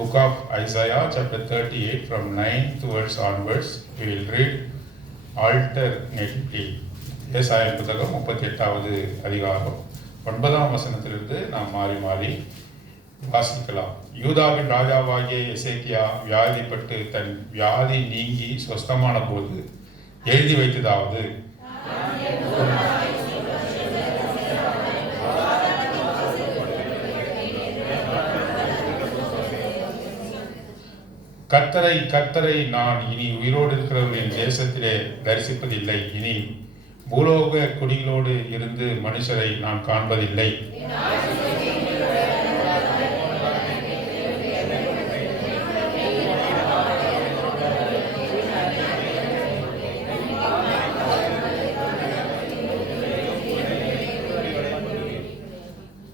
book of Isaiah chapter 38 from 9 towards onwards. We will read alternately. ஏசாயா புத்தகம் 38வது அதிகாரம் 9ஆம் வசனத்திலிருந்து நாம் மாறி மாறி வாசிக்கலாம். யூதாவின் ராஜாவாகிய எசேக்கியா வியாதிப்பட்டு தன் வியாதி நீங்கி சொஸ்தமான போது எழுதி வைத்ததாவது, கர்த்தரை நான் இனி உயிரோடு இருக்கிறவர்களின் தேசத்திலே தரிசிப்பதில்லை. இனி பூலோக குடிகளோடு இருந்து மனுஷரை நான் காண்பதில்லை.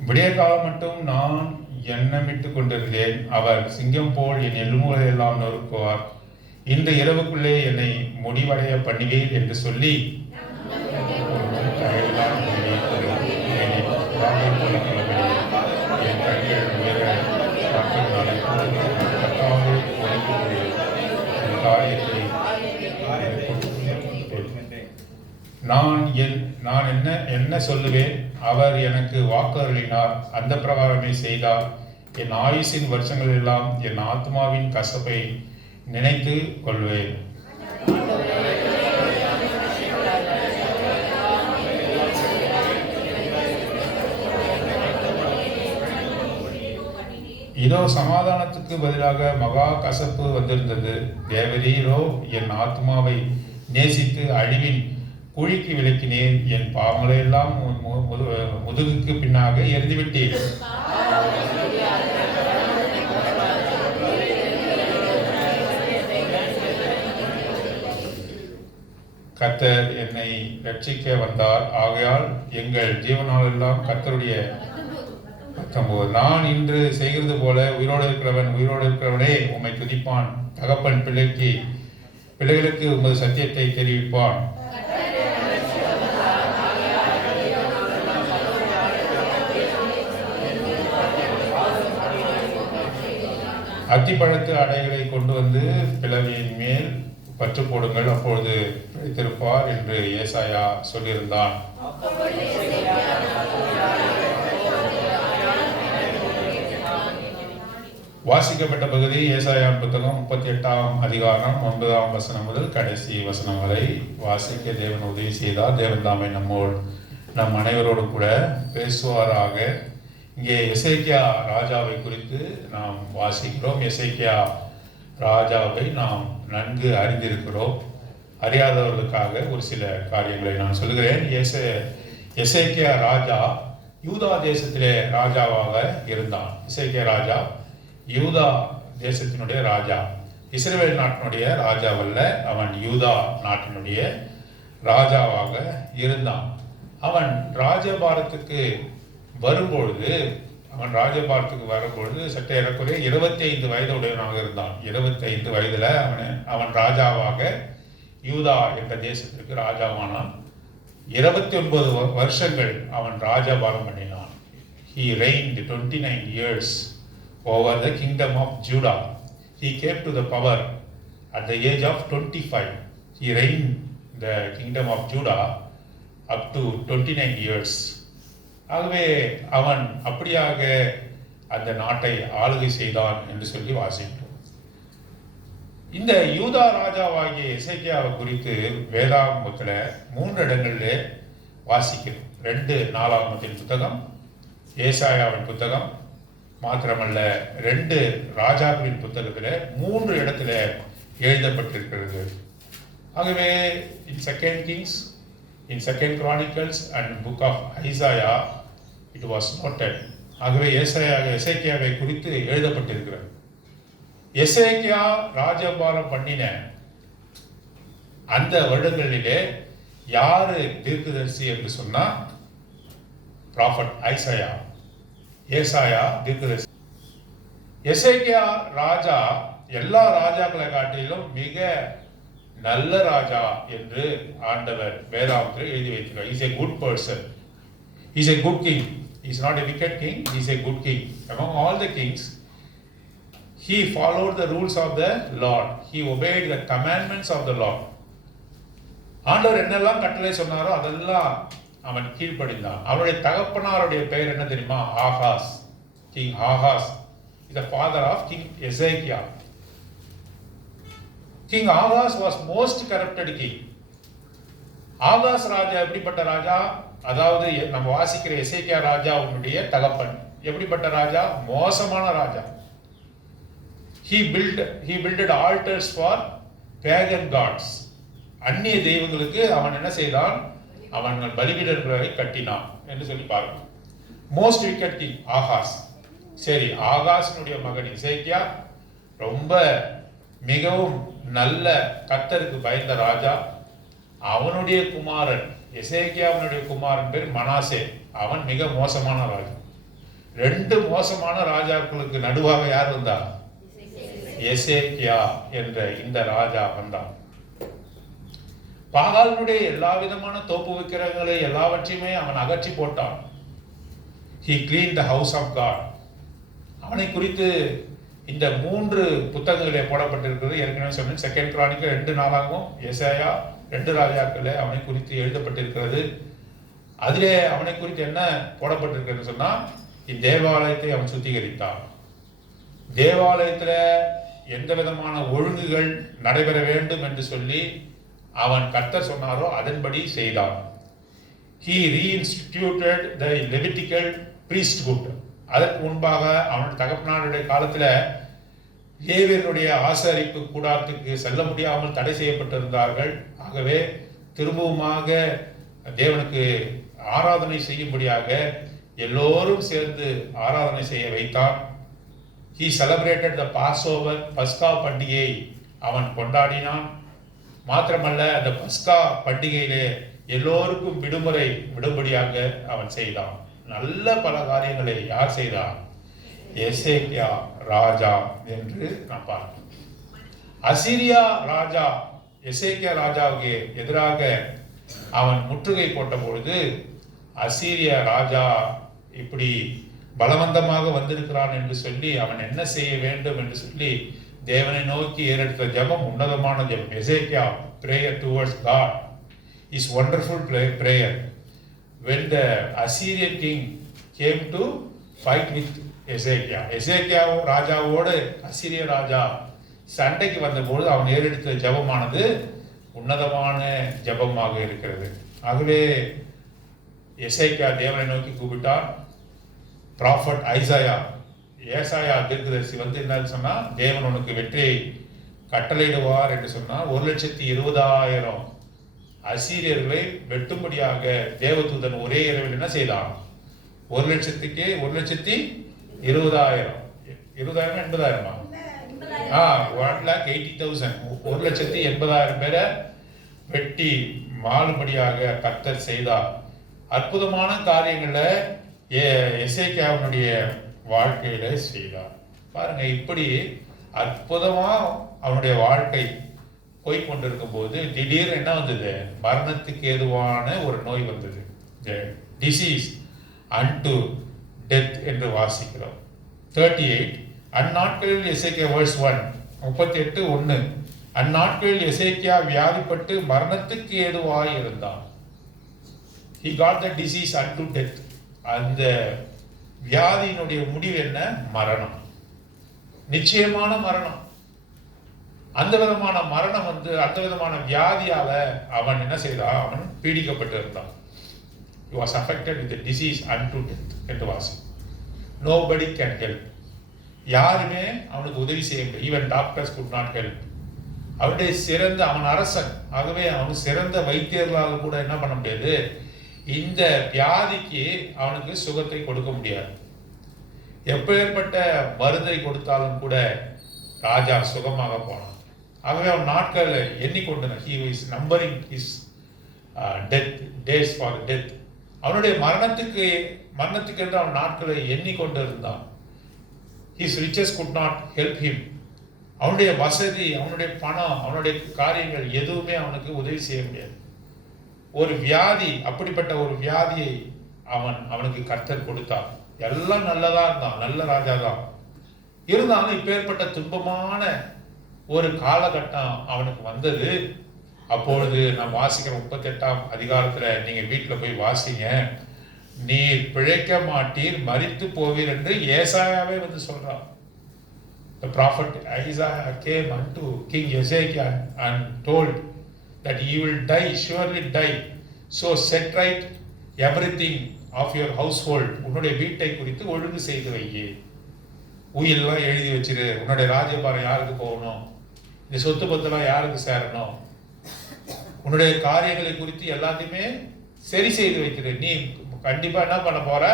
விடிய காலம் மட்டும் நான் எண்ணமிட்டு கொண்டிருந்தேன். அவர் சிங்கம் போல் என் எலும்புகளை எல்லாம் நொறுக்குவார். இந்த இரவுக்குள்ளே என்னை முடிவடைய பண்ணுவேன் என்று சொல்லி நான் என்ன சொல்லுவேன்? அவர் எனக்கு வாக்கு அருளினார், அந்த பிரகாரமே செய்தார். என் ஆயுசின் வருஷங்கள் எல்லாம் என் ஆத்மாவின் கசப்பை நினைத்து கொள்வேன். இதோ சமாதானத்துக்கு பதிலாக மகா கசப்பு வந்திருந்தது. தேவரீரோ என் ஆத்மாவை நேசித்து அழிவின் குழிக்கு விளக்கினேன். என் பாவங்களை எல்லாம் முதுகுக்கு பின்னாக எரிந்துவிட்டேன். கர்த்தர் என்னை ரட்சிக்க வந்தார். ஆகையால் எங்கள் ஜீவனாலெல்லாம் கர்த்தருடைய 19. நான் இன்று செய்கிறது போல உயிரோடு இருக்கிறவனே உம்மை துதிப்பான். தகப்பன் பிள்ளைகளுக்கு உமது சத்தியத்தை தெரிவிப்பான். அத்திப்பழத்து அடைகளை கொண்டு வந்து பிளவியின் மேல் பற்று போடுங்கள், அப்பொழுது பிழைத்திருப்பார் என்று ஏசாயா சொல்லியிருந்தான். வாசிக்கப்பட்ட பகுதி ஏசாயாவின் புத்தகம் 38ஆம் அதிகாரம் 9ஆம் வசனம் முதல் கடைசி வசனம் வரை வாசிக்க தேவன் உதவி செய்தார். தேவன் தாமே நம் அனைவரோடு கூட பேசுவாராக. இங்கே எசேக்கியா ராஜாவை குறித்து நாம் வாசிக்கிறோம். எசேக்கியா ராஜாவை நாம் நன்கு அறிந்திருக்கிறோம். அறியாதவர்களுக்காக ஒரு சில காரியங்களை நான் சொல்கிறேன். எசேக்கியா ராஜா யூதா தேசத்திலே ராஜாவாக இருந்தான். எசேக்கியா ராஜா யூதா தேசத்தினுடைய ராஜா, இஸ்ரவேல் நாட்டினுடைய ராஜாவல்ல. அவன் யூதா நாட்டினுடைய ராஜாவாக இருந்தான். அவன் ராஜபாரத்துக்கு வரும்பொழுது சற்று ஏறக்குறைய 25 வயது உடையவனாக இருந்தான். 25 வயதுல அவன் ராஜாவாக யூதா என்ற தேசத்திற்கு ராஜாவானான். 29 வருஷங்கள் அவன் ராஜபாரம் பண்ணினான். He reigned 29 years over the kingdom of Judah. He came to the power at the age of 25. He reigned the kingdom of Judah up to 29 years. ஆகவே அவன் அப்படியாக அந்த நாட்டை ஆளுகை செய்தான் என்று சொல்லி வாசிக்கிறோம். இந்த யூதா ராஜாவாகிய எசேக்கியாவை குறித்து வேதாகமத்தில் 3 இடங்களில் வாசிக்கிறோம். 2 நாளாகமத்தின் புத்தகம், ஏசாயாவின் புத்தகம், மாத்திரமல்ல 2 ராஜாக்களின் புத்தகத்தில் 3 இடத்துல எழுதப்பட்டிருக்கிறது. ஆகவே in 2 Kings, in 2 Chronicles and book of Isaiah it was noted. ஆகவே எசேக்கியாவை குறித்து எழுதப்பட்டிருக்கிறது. எசேக்கியா ராஜபாரம் பண்ணின அந்த வருடங்களிலே யாரு தீர்க்கதரிசி என்று சொன்னா ப்ராஃபட் ஏசாயா தீர்க்கதரிசி. எசேக்கியா ராஜா எல்லா ராஜாக்களை காட்டிலும் மிக நல்ல ராஜா என்று ஆண்டவர் வேதாகமத்தில் எழுதி வைக்கிறார். He is a good person. He is a good king. He is not a wicked king. He is a good king. Among all the kings, He followed the rules of the Lord. He obeyed the commandments of the Lord. ஆண்டவர் என்னெல்லாம் கட்டளை சொன்னாரோ அதெல்லாம் அவன் கீழ்ப்படிந்தான். அவனுடைய தகப்பனாருடைய பெயர் என்ன தெரியுமா? Ahaz. King Ahaz is the father of King Ezekiel. King Ahaz was most corrupted king. Ahaz ராஜா எப்படிப்பட்ட ராஜா? அதாவது நம்ம வாசிக்கிற எசேக்கியா ராஜா அவனுடைய தகப்பன் எப்படிப்பட்ட ராஜா? மோசமான ராஜா. He built altars for pagan gods. அந்நிய தெய்வங்களுக்கு அவன் என்ன செய்தான்? அவன் பலிபீடங்களை கட்டினான் என்று சொல்லி பார்க்கணும். Most wicket king Ahaz. சரி, ஆகாஸினுடைய மகன் எசேக்கியா ரொம்ப மிகவும் நல்ல கர்த்தருக்கு பயந்த ராஜா. அவனுடைய குமாரன் எசேக்கியாவினுடைய குமாரன் பேர் மனாசே. அவன் மிக மோசமான ராஜா. ரெண்டு மோசமான ராஜாக்களுக்கு நடுவாக யார் வந்தா? எசேக்கியா என்ற இந்த ராஜா வந்தான். பாகாலினுடைய எல்லா விதமான தோப்பு விக்கிரகங்களை எல்லாவற்றையுமே அவன் அகற்றி போட்டான். He cleaned the house of God. அவனை குறித்து இந்த 3 புத்தகங்களே போடப்பட்டிருக்கிறது. ஏற்கனவே சொன்னேன், 2 கிரானிக்கல் 2 நாளாகவும் ஏசாயா 2 ராஜாக்களே அவனை குறித்து எழுதப்பட்டிருக்கிறது. அதிலே அவனை குறித்து என்ன போடப்பட்டிருக்கிறது சொன்னா, இத்தேவாலயத்தை அவன் சுத்திகரித்தான். தேவாலயத்தில் எந்த விதமான ஒழுங்குகள் நடைபெற வேண்டும் என்று சொல்லி அவன் கர்த்தர் சொன்னாரோ அதன்படி செய்தான். He reinstituted the Levitical priesthood. அதற்கு முன்பாக அவனுடைய தகப்பனாருடைய காலத்தில் லேவியருடைய ஆசரிப்பு கூடாரத்துக்கு செல்ல முடியாமல் தடை செய்யப்பட்டிருந்தார்கள். ஆகவே திரும்பவுமாக தேவனுக்கு ஆராதனை செய்யும்படியாக எல்லோரும் சேர்ந்து ஆராதனை செய்ய வைத்தான். He celebrated the Passover, பஸ்கா பண்டிகையை அவன் கொண்டாடினான். மாத்திரமல்ல, அந்த பஸ்கா பண்டிகையிலே எல்லோருக்கும் விடுமுறை விடும்படியாக அவன் செய்தான். நல்ல பல காரியங்களை யார் செய்தான்? எசேக்கியா ராஜா என்று நாம் பார்க்கிறோம். அசீரியா ராஜா எசேக்கியா ராஜாவுக்கு எதிராக அவன் முற்றுகை போட்ட பொழுது அசீரியா ராஜா இப்படி பலவந்தமாக வந்திருக்கிறான் என்று சொல்லி அவன் என்ன செய்ய வேண்டும் என்று சொல்லி தேவனை நோக்கி ஏறெடுத்த ஜெபம் உன்னதமான ஜெபம். எசேக்கியா prayer towards God is wonderful prayer. When the Assyrian king came to fight with Ezekiel, Ezekiel ராஜாவோடு அசீரிய ராஜா சண்டைக்கு வந்தபோது அவன் ஏறெடுத்த ஜெபமானது உன்னதமான ஜெபமாக இருக்கிறது. ஆகவே எசேக்கியா தேவனை நோக்கி கூப்பிட்டான். ப்ராஃபட் ஏசாயா தீர்க்கதரிசி வந்து என்ன சொன்னா, தேவன் உனக்கு வெற்றியை கட்டளையிடுவார் என்று சொன்னால் 1,20,000 அசீரியர்களை வெட்டும்படியாக தேவதூதன் ஒரே இரவில் என்ன செய்தான்? 1,00,000க்கு 1,20,000 80,000 1,80,000 1,80,000 பேரை வெட்டி மாளும்படியாக கர்த்தர் செய்தார். அற்புதமான காரியங்களை எசேக்கியாவினுடைய வாழ்க்கையில செய்தார். பாருங்க, இப்படி அற்புதமா அவனுடைய வாழ்க்கை போய்கொண்டிருக்கும் போது திடீர் என்ன வந்தது? மரணத்துக்கு ஏதுவான ஒரு நோய் வந்தது. டிசீஸ் unto death என்று வாசிக்கிறோம். 38 அந்நாட்களில் எசேக்கியா verse 1 38:1 அந்நாட்களில் எசேக்கியா வியாதிப்பட்டு மரணத்துக்கு ஏதுவாய் இருந்தான். He got the disease unto death. அந்த வியாதியினுடைய முடிவு என்ன? மரணம், நிச்சயமான மரணம். அந்த விதமான மரணம் வந்து அந்த விதமான வியாதியால அவன் என்ன செய்தான்? அவன் பீடிக்கப்பட்டு இருந்தான். He was affected with the disease unto death என்று வாசி. Nobody can help. யாருமே அவனுக்கு உதவி செய்ய முடியும். Even doctors could not help. அவனுடைய சிறந்த அவன் அரசன், ஆகவே அவனுக்கு சிறந்த வைத்தியர்களால் கூட என்ன பண்ண முடியாது? இந்த வியாதிக்கு அவனுக்கு சுகத்தை கொடுக்க முடியாது. எப்பேற்பட்ட மருந்தை கொடுத்தாலும் கூட ராஜா சுகமாக போனான். ஆகவே அவன் நாட்கள் எண்ணிக்கொண்டான். He is numbering his death days for death. அவனுடைய மரணத்துக்கு என்று அவன் நாட்களை எண்ணிக்கொண்டு இருந்தான். His riches could not help him. அவனுடைய வசதி, அவனுடைய பணம், அவனுடைய காரியங்கள் எதுவுமே அவனுக்கு உதவி செய்ய முடியாது. ஒரு வியாதி, அப்படிப்பட்ட ஒரு வியாதியை அவனுக்கு கர்த்தர் கொடுத்தான். எல்லாம் நல்லதா இருந்தான், நல்ல ராஜா தான். இருந்தாலும் இப்பேற்பட்ட துன்பமான ஒரு காலகட்டம் அவனுக்கு வந்தது. அப்பொழுது நான் வாசிக்கிற 38ஆம் அதிகாரத்தில் நீங்கள் வீட்டில் போய் வாசிங்க. நீர் பிழைக்க மாட்டீர், மரித்து போவீர் என்று ஏசாயாவே வந்து சொல்றான். The prophet Isaiah came unto King Hezekiah and told that he will die, surely die. So set right everything of your household. உன்னுடைய வீட்டை குறித்து ஒழுங்கு செய்து வையே. உயிரெல்லாம் எழுதி வச்சிரு. உன்னுடைய ராஜ்யபாரம் யாருக்கு போகணும், இந்த சொத்து பத்தெல்லாம் யாருக்கு சேரணும், உன்னுடைய காரியங்களை குறித்து எல்லாத்தையுமே சரி செய்து வைத்திரு. நீ கண்டிப்பா என்ன பண்ண போற,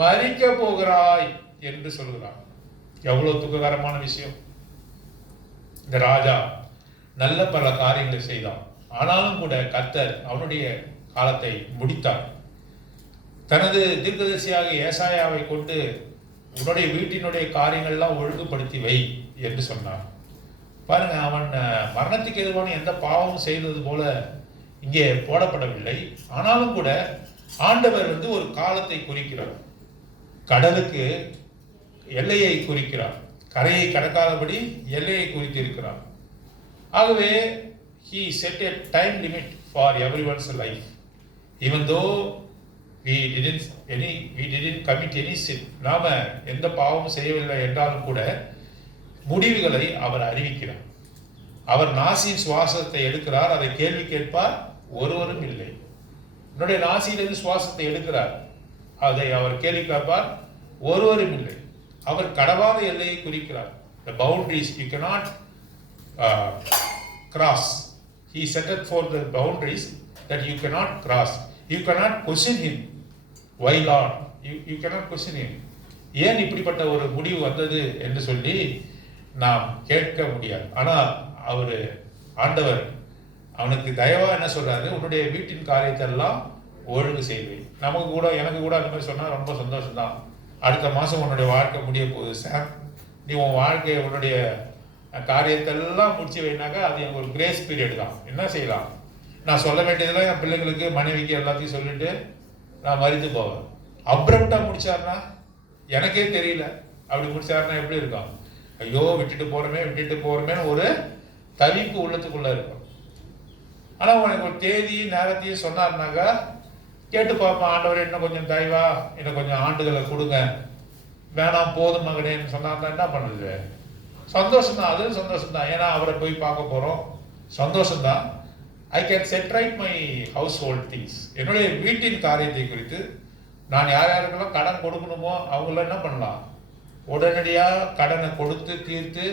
மரிக்க போகிறாய் என்று சொல்கிறான். எவ்வளவு துக்ககரமான விஷயம். இந்த ராஜா நல்ல பல காரியங்களை செய்தான். ஆனாலும் கூட கர்த்தர் அவனுடைய காலத்தை முடித்தார். தனது தீர்க்கதரிசியாக ஏசாயாவை கொண்டு உன்னுடைய வீட்டினுடைய காரியங்கள்லாம் ஒழுங்குபடுத்தி வை என்று சொன்னார். பாருங்க, அவன் மரணத்துக்கு எதிரான எந்த பாவமும் செய்தது போல இங்கே போடப்படவில்லை. ஆனாலும் கூட ஆண்டவர் வந்து ஒரு காலத்தை குறிக்கிறார். கடலுக்கு எல்லையை குறிக்கிறார், கரையை கடக்காதபடி எல்லையை குறித்திருக்கிறார். ஆகவே he set a time limit for everyone's life. Even though we didn't commit any sin, நாம எந்த பாவமும் செய்யவில்லை என்றாலும் கூட முடிவுகளை அவர் அறிவிக்கிறார். அவர் நாசியின் சுவாசத்தை எடுக்கிறார், அதை கேள்வி கேட்பார் ஒருவரும் இல்லை. என்னுடைய நாசியிலிருந்து சுவாசத்தை எடுக்கிறார், அதை அவர் கேள்வி கேட்பார் ஒருவரும் இல்லை. அவர் கடவாத எல்லையை குறிக்கிறார். The boundaries you cannot cross. He set it for the boundaries that you cannot cross. You cannot question him. Why Lord? You cannot question him. ஏன் இப்படிப்பட்ட ஒரு முடிவு வந்தது என்று சொல்லி நாம் கேட்க முடியாது. ஆனால் அவர் ஆண்டவர் அவனுக்கு தயவா என்ன சொல்றாரு, உன்னுடைய வீட்டின் காரியத்தை எல்லாம் ஒழுங்கு செய்து. நமக்கு கூட, எனக்கு கூட அந்த மாதிரி சொன்னா ரொம்ப சந்தோஷம் தான். அடுத்த மாதம் உன்னுடைய வாழ்க்கை முடிய போகுது சார், நீ உன் வாழ்க்கையை உன்னுடைய காரியத்தை எல்லாம் முடிச்சு வைனாக்கா அது எனக்கு ஒரு கிரேஸ் பீரியட் தான். என்ன செய்யலாம், நான் சொல்ல வேண்டியதெல்லாம் என் பிள்ளைங்களுக்கு மனைவிக்கு எல்லாத்தையும் சொல்லிட்டு நான் மறித்து போவேன். அப்ரப்டாக முடிச்சாருன்னா எனக்கே தெரியல, அப்படி முடிச்சாருன்னா எப்படி இருக்கும், ஐயோ விட்டுட்டு போகிறோமேன்னு ஒரு தவிப்பு உள்ளத்துக்குள்ளே இருக்கும். ஆனால் உனக்கு ஒரு தேதி நேரத்தையும் சொன்னார்னாக்கா கேட்டு பார்ப்பேன், ஆண்டவர் இன்னும் கொஞ்சம் தயவா இன்னும் கொஞ்சம் ஆண்டுகளை கொடுங்க, வேணாம் போதும் மகனேன்னு சொன்னார்னா என்ன பண்ணுறது, சந்தோஷம்தான், அதுவும் சந்தோஷம்தான். ஏன்னா அவரை போய் பார்க்க போகிறோம், சந்தோஷம்தான். I can set right my house hold things. என்னுடைய வீட்டின் காரியத்தை குறித்து நான் யார் யாருக்கெல்லாம் கடன் கொடுக்கணுமோ அவங்கள என்ன பண்ணலாம், உடனடியாக கடனை கொடுத்து தீர்த்து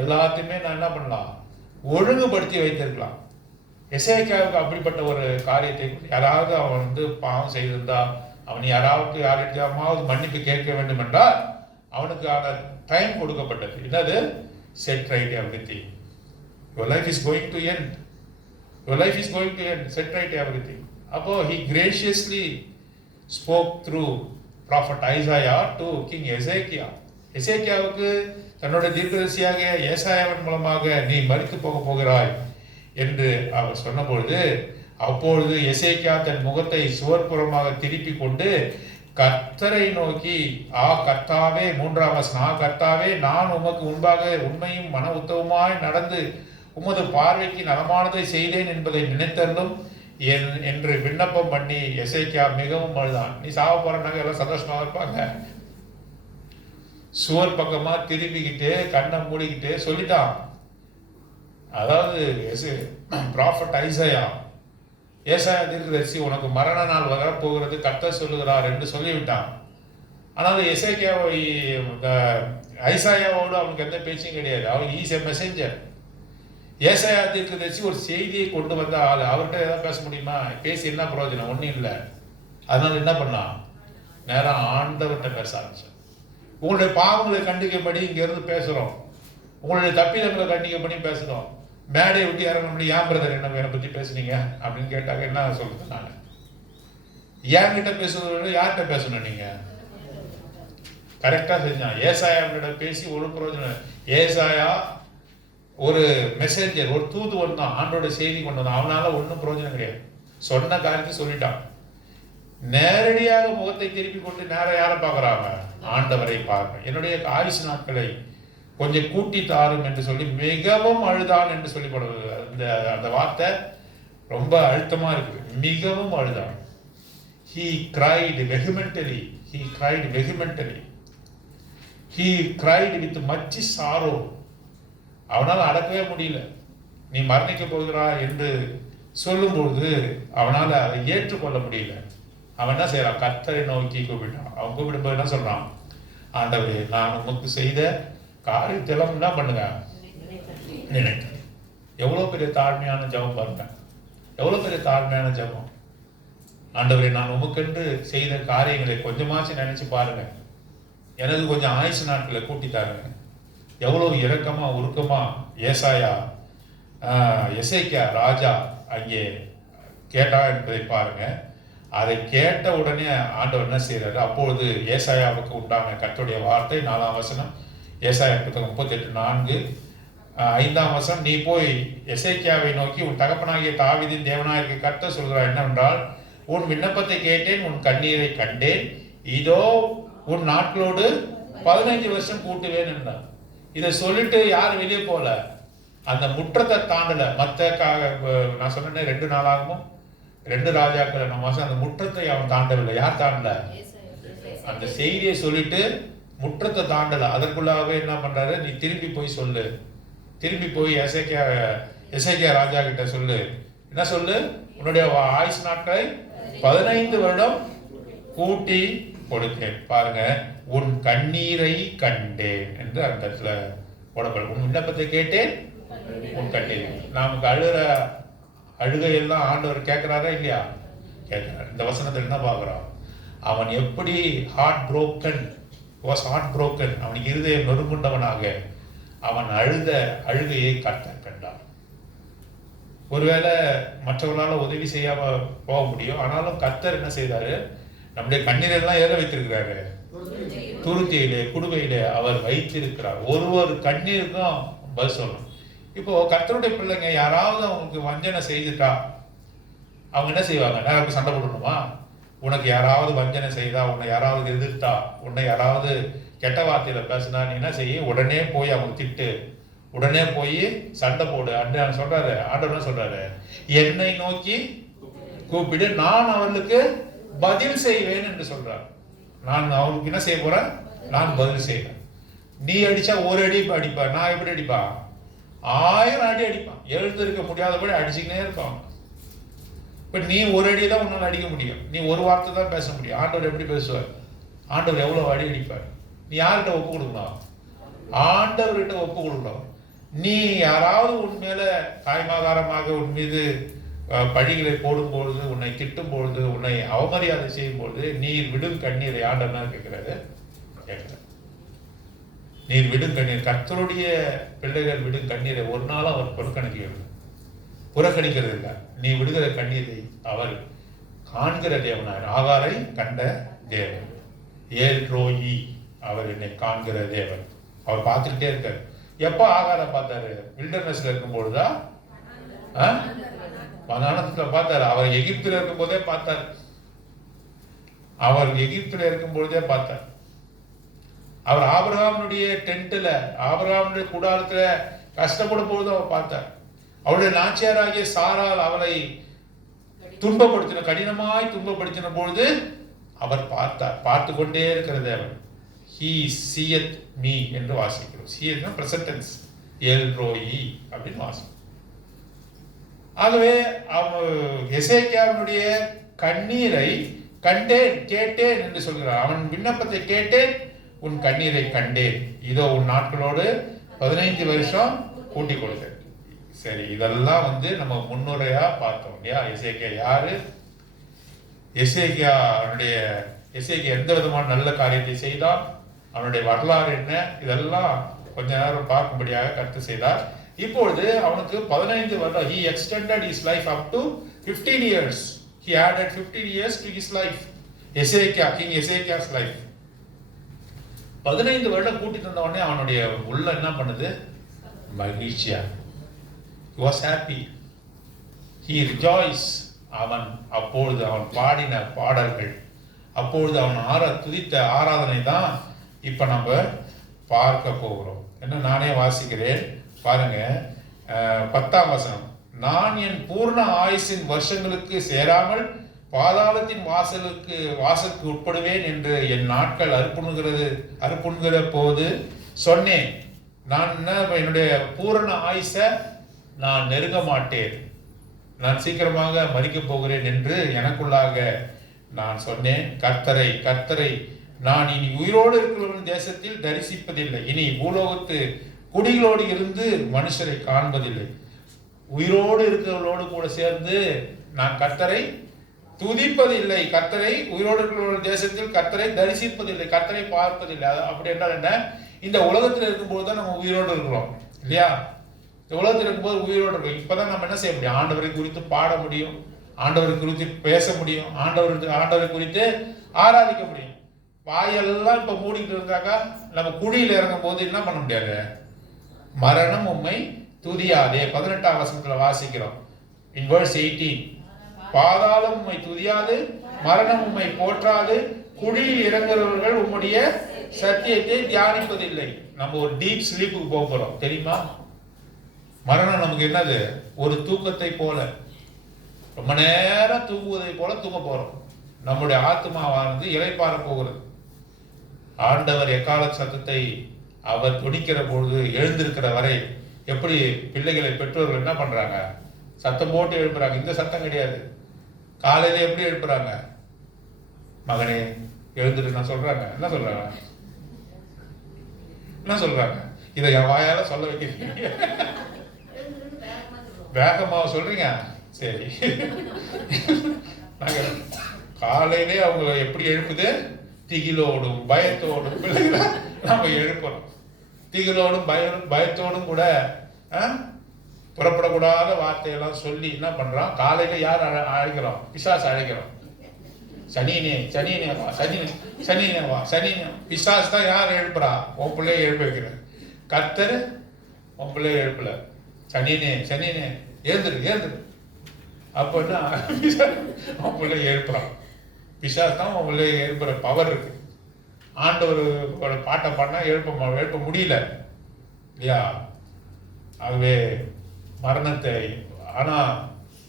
எல்லாத்தையுமே நான் என்ன பண்ணலாம், ஒழுங்குபடுத்தி வைத்திருக்கலாம். எசேக்கியாவுக்கு அப்படிப்பட்ட ஒரு காரியத்தை யாராவது அவன் வந்து பாவம் செய்திருந்தா அவன் யாராவது மன்னிப்பு கேட்க வேண்டும் என்றால் அவனுக்கு அந்த டைம் கொடுக்கப்பட்டது. என்னது, set right everything. Your life is going to end. Your life is going to end. Set right everything. அப்போ he graciously spoke through prophet Isaiah to King Hezekiah. எசேக்கியாவுக்கு தன்னுடைய தீர்க்கதரிசியாக ஏசாயாவின் மூலமாக நீ மரித்து போக போகிறாய் என்று அவர் சொன்னபொழுது, அப்பொழுது எசேக்கியா தன் முகத்தை சுவர்புறமாக திருப்பி கொண்டு கர்த்தரை நோக்கி, கர்த்தாவே, 3ஆம் வசனம், கர்த்தாவே, நான் உமக்கு முன்பாக உண்மையும் மன உத்தவமாய் நடந்து உமது பார்வைக்கு நலமானதை செய்தேன் என்பதை நினைத்தருளும் என்று விண்ணப்பம் பண்ணி எசேக்கியா மிகவும் அழுதான். நீ சாவ போறனாங்க எல்லாம் சந்தோஷமாக இருப்பாங்க. சுவர் பக்கமா திரும்பிக்கிட்டு கண்ணை மூடிக்கிட்டு சொல்லிட்டான். அதாவது ப்ராஃபட் ஏசாயா தீர்க்கதரிசி, உனக்கு மரண நாள் வரப்போகிறது கர்த்தர் சொல்லுகிறார் என்று சொல்லிவிட்டான். ஆனால் ஐசாயாவோடு அவனுக்கு எந்த பேச்சும் கிடையாது. அவன் ஈஸ் எ மெசேஞ்சர். ஏசாயா தீர்க்கதரிசி ஒரு செய்தியை கொண்டு வந்த ஆள், அவர்கிட்ட ஏதாவது பேச முடியுமா, பேசி என்ன பிரயோஜனம், ஒன்றும் இல்லை. அதனால என்ன பண்ணான், நேரம் ஆண்டவர்கிட்ட பேச ஆரம்பிச்சான். உங்களுடைய பாவங்களை கண்டிக்கப்படி இங்கேருந்து பேசுகிறோம், உங்களுடைய தப்பிதங்களை கண்டிக்கப்படி பேசுகிறோம், மேடையை விட்டு இறங்க முடியும், ஏன் பிரதர் என்னை பற்றி பேசுனீங்க அப்படின்னு கேட்டாங்க. என்ன சொல்றது, நான் என்கிட்ட பேசுறது யார்கிட்ட பேசணும், நீங்கள் கரெக்டாக செஞ்சான். ஏசாயாவிட பேசி ஒரு பிரயோஜனம். ஏசாயா ஒரு மெசேஞ்சர், ஒரு தூதுவன் தான், ஆண்டோட செய்தி கொண்டு வந்தான். அவனால ஒன்றும் பிரயோஜனம் கிடையாது. சொன்ன காரியத்தை சொல்லிட்டான். நேரடியாக முகத்தை திருப்பி கொண்டு நேரம் யாரை பார்க்குறாங்க, ஆண்டவரை பார்க்க, என்னுடைய ஆயுசு நாட்களை கொஞ்சம் கூட்டி தாரும் என்று சொல்லி மிகவும் அழுதான் என்று சொல்லப்படுவது. அந்த வார்த்தை ரொம்ப அழுத்தமா இருக்குது. மிகவும் அழுதான். He cried vehemently. He cried vehemently. He cried with much sorrow. அவனால் அடக்கவே முடியல. நீ மரணிக்க போகிறாய் என்று சொல்லும்போது அவனால் அதை ஏற்றுக்கொள்ள முடியல. அவன் என்ன செய்யறான்? கர்த்தரை நோக்கி கூப்பிட்டான். அவன் கூப்பிடும்போது என்ன சொல்றான்? ஆண்டவரே, நான் உமக்கு செய்த காரியத்தெல்லாம் என்ன பண்ணுங்க நினைக்கிறேன். எவ்வளவு பெரிய தாழ்மையான ஜெபம் பாருங்க, எவ்வளவு பெரிய தாழ்மையான ஜெபம். ஆண்டவரே, நான் உமக்கென்று செய்த காரியங்களை கொஞ்சமாச்சும் நினைச்சு பாருங்க, எனக்கு கொஞ்சம் ஆயுசு நாட்களை கூட்டி தாருங்க. எவ்வளவு இரக்கமா உருக்கமா எசேக்கியா ராஜா அங்கே கேட்டா என்பதை பாருங்க. அதை கேட்ட உடனே ஆண்டவர் என்ன செய்யறாரு? அப்பொழுது ஏசாயாவுக்கு உண்டான கர்த்தருடைய வார்த்தை 4ஆம் வசனம், ஏசாயா புத்தகம் 38:4, 5ஆம் வசனம், நீ போய் எசேக்கியாவை நோக்கி உன் தகப்பனாகிய தாவீதின் தேவனாகிய கர்த்தர் சொல்கிறார் என்னவென்றால், உன் விண்ணப்பத்தை கேட்டேன், உன் கண்ணீரை கண்டேன், இதோ உன் நாட்களோடு 15 வருஷம் கூட்டுவேன் என்றார். இதை சொல்லிட்டு யார் வெளியே போல, அந்த முற்றத்தை தாண்டல. நான் சொன்னேன் 2 நாளாகவும் 2 ராஜாக்கள் நம்ம அந்த முற்றத்தை அவன் தாண்டவில்லை. யார் தாண்டல? அந்த செய்தியை சொல்லிட்டு முற்றத்தை தாண்டல. அதற்குள்ளாகவே என்ன பண்றாரு? நீ திரும்பி போய் சொல்லு, திரும்பி போய் எசேக்கியா ராஜா கிட்ட சொல்லு. என்ன சொல்லு? உன்னுடைய ஆயுசு நாட்களை 15 வருடம் கூட்டி கொடுத்தேன். பாருங்க, உன் கண்ணீரை கண்டேன் என்று அந்த இடத்துல போடப்படும். உன் விண்ணப்பத்தை கேட்டேன், உன் கண்ணீர். நமக்கு அழுகையெல்லாம் ஆண்டவர் கேட்கிறாரா இல்லையா? கேட்கிறார். இந்த வசனத்தில் என்ன பார்க்கிறோம்? அவன் எப்படி ஹார்ட் புரோக்கன், அவனுக்கு இருதயம் நொறுங்குண்டவனாக அவன் அழுகையை கர்த்தர் கண்டார். ஒருவேளை மற்றவர்களால் உதவி செய்யாம போக முடியும், ஆனாலும் கர்த்தர் என்ன செய்தாரு? நம்முடைய கண்ணீரெல்லாம் ஏற வைத்திருக்கிறாரு. துருத்தியிலே குடுவையிலே அவர் வைத்திருக்கிறார். ஒரு கண்ணீருக்கும் பதில் சொல்லணும். இப்போ கர்த்தருடைய பிள்ளைங்க யாராவது அவங்களுக்கு வஞ்சனை செய்துட்டா அவங்க என்ன செய்வாங்க? நேரம் சண்டை போடணுமா? உனக்கு யாராவது வஞ்சனை செய்தா, உன்னை யாராவது எதிர்த்தா, உன்னை யாராவது கெட்ட வார்த்தையில பேசினா நீ என்ன செய்ய? உடனே போய் அவங்க திட்டு, உடனே போய் சண்டை போடு. ஆண்டவர் சொல்றாரு, என்னை நோக்கி கூப்பிடு, நான் அவர்களுக்கு பதில் செய்வேன் என்று சொல்றார். நான் அவங்களுக்கு என்ன செய்ய போறேன்? நான் பதில் செய்வேன். நீ அடிச்சா ஒரு அடி அடிப்பா, நான் எப்படி அடிப்பா? 1000 அடி அடிப்பான். எழுந்திருக்க முடியாதபடி அடிச்சுக்கினே இருப்பான். இப்ப நீ ஒரு அடி தான் உன்னால அடிக்க முடியும், நீ ஒரு வார்த்தை தான் பேச முடியும். ஆண்டவர் எப்படி பேசுவார்? ஆண்டவர் எவ்வளவு அடி அடிப்பார்? நீ யார்கிட்ட ஒப்பு கொடுக்கலாம்? ஆண்டவர்கிட்ட ஒப்பு கொடுக்கலாம். நீ யாராவது உன் மேல தாய்மாகாரமாக உன் மீது பழிகளை போடும் பொழுது, உன்னை திட்டும் பொழுது, உன்னை அவமரியாதை செய்யும் பொழுது, நீர் விடும் கண்ணீரை ஆண்டவர் கேட்கிறாரு. நீர் விடும் கண்ணீர், கர்த்தருடைய பிள்ளைகள் விடும் கண்ணீரை ஒரு நாள் அவர் புறக்கணிக்கிறது இல்லை. நீ விடுகிற கண்ணீரை அவர் காண்கிற தேவனார். ஆகாரை கண்ட தேவன், ஏல்ரோயி, அவர் என்னை காண்கிற தேவன். அவர் பார்த்துக்கிட்டே இருக்காரு. எப்ப ஆகார பார்த்தாரு? வில்டர்னஸ்ல இருக்கும் பொழுதா? வனாந்தரத்துல பார்த்தாரு. அவர் எகிப்துல இருக்கும் போதே பார்த்தார். அவர் எகிப்துல இருக்கும் பொழுதே பார்த்தார். அவர் ஆபிரகாமுடைய டென்ட்ல, ஆபிரகாமுடைய கூடாரத்துல கஷ்டப்படும் பொழுது அவர் பார்த்தார். அவருடைய நாச்சியாராகிய சாரால் அவளை துன்பப்படுத்தின, கடினமாய் துன்பப்படுத்தின பொழுது அவர் பார்த்தார். பார்த்து கொண்டே இருக்கிற தேவன். He seeth me என்று வாசிக்கிறோம். seeth present tense, எல்ரோயி அப்படின்னு வாசிக்கிறோம். ஆகவே எசேக்கியாவினுடைய கண்ணீரை கண்டேன், கேட்டேன் என்று சொல்கிறார். அவன் விண்ணப்பத்தை கேட்டேன், உன் கண்ணீரை கண்டேன், இதோ உன் நாட்களோடு 15 வருஷம் கூட்டி கொடுத்தேன். சரி, இதெல்லாம் நம்ம முன்னுரையா பார்த்தோம் இல்லையா? எசேக்கியா யாரு? எசேக்கியா எந்த விதமான நல்ல காரியத்தை செய்தான், அவனுடைய வரலாறு என்ன, இதெல்லாம் கொஞ்ச நேரம் பார்க்கும்படியாக கருத்து செய்தார். இப்பொழுது அவனுக்கு 15 வருடம், he extended his life up to 15 years. He added 15 years to his life. King Ezekiel's life. 15 வருடம் கூட்டி தந்த உடனே அவனுடைய உள்ள என்ன பண்ணுது? மகிழ்ச்சியா. He was happy. He rejoiced. அப்பொழுது அவன் பாடின பாடல்கள், அப்பொழுது அவன் துதித்த ஆராதனை தான் இப்போ நம்ம பார்க்க போகிறோம். என்ன, நானே வாசிக்கிறேன் பாருங்க. 10ஆம் வசனம். நான் என் பூர்ண ஆயுசின் வருஷங்களுக்கு சேராமல் பாதாளத்தின் வாசலுக்கு உட்படுவேன் என்று என் நாட்கள் அறுப்புண்கிற போது சொன்னேன். நான் என்னுடைய பூரண ஆயுசை நான் நெருங்க மாட்டேன், நான் சீக்கிரமாக மரிக்கப் போகிறேன் என்று எனக்குள்ளாக நான் சொன்னேன். கர்த்தரை நான் இனி உயிரோடு இருக்கிறவர்கள் தேசத்தில் தரிசிப்பதில்லை, இனி பூலோகத்து குடிகளோடு இருந்து மனுஷரை காண்பதில்லை. உயிரோடு இருக்கிறவர்களோடு கூட சேர்ந்து நான் கர்த்தரை துதிப்பதில்லை, கர்த்தரை உயிரோடு இருக்கிறவர்கள் தேசத்தில் கர்த்தரை தரிசிப்பதில்லை, கர்த்தரை பார்ப்பதில்லை. அப்படி என்றால் என்ன, இந்த உலகத்தில் இருக்கும்போது தான் நம்ம உயிரோடு இருக்கிறோம் இல்லையா? இந்த உலகத்தில் இருக்கும்போது உயிரோடு இருக்கும். இப்பதான் நம்ம என்ன செய்ய முடியும்? ஆண்டவரை குறித்து பாட முடியும், ஆண்டவரை குறித்து பேச முடியும், ஆண்டவரை குறித்து ஆராதிக்க முடியும். வாயெல்லாம் இப்ப மூடிக்கிட்டு இருந்தாக்கா நம்ம குழியில் இறங்கும் போது என்ன பண்ண முடியாது? மரணம் உம்மை துதியாதே. 18ஆம் வசனத்துல வாசிக்கிறோம். இன் verse 18, பாதாளம் உம்மை துதியாது, மரணம் உம்மை போற்றாது, குழியில் இறங்குறவர்கள் உம்முடைய சத்தியத்தை தியானிப்பதில்லை. நம்ம ஒரு டீப் ஸ்லீப்புக்கு போக போறோம் தெரியுமா? மரணம் நமக்கு என்னது? ஒரு தூக்கத்தை போல, ரொம்ப நேரம் தூங்குவதை போல தூங்க போறோம். நம்முடைய ஆத்மாவானது இளைப்பாற போகிறது. ஆண்டவர் எக்கால சத்தத்தை அவர் துணிக்கிற பொழுது எழுந்திருக்கிற வரை எப்படி பிள்ளைகளை பெற்றோர்கள் என்ன பண்றாங்க? சத்தம் போட்டு எழுப்புறாங்க. இந்த சத்தம் கிடையாது. காலையில எப்படி எழுப்புறாங்க? மகனே எழுந்துட்டு நான் சொல்றாங்க. என்ன சொல்றாங்க? இதை என் வாயால சொல்ல வைக்கிறீங்க, வேகமா சொல்றீங்க. சரி, காலையிலே அவங்க எப்படி எழுப்புது? திகிலோடும் பயத்தோடும் பிள்ளைகளை நம்ம எழுப்புறோம். திகிலோடும் பயத்தோடும் கூட புறப்படக்கூடாத வார்த்தையெல்லாம் சொல்லி என்ன பண்றோம்? காலையில யார் அழைக்கிறோம்? பிசாசு அழைக்கிறோம். சனியனே வா. பிசாசு தான் யார் எழுப்புறா? உன் பிள்ளைய எழுப்ப வைக்கிற. கர்த்தர் உன் பிள்ளைய எழுப்பல. சனியனே எழுந்துரு. அப்படின்னா உன் பிள்ளைய எழுப்புறான். பிசாசு தான் உன் பிள்ளைய எழுப்புற பவர் இருக்கு. ஆண்டவரோட பாட்டை பாடினா எழுப்ப முடியல இல்லையா? ஆகவே மரணத்தை, ஆனா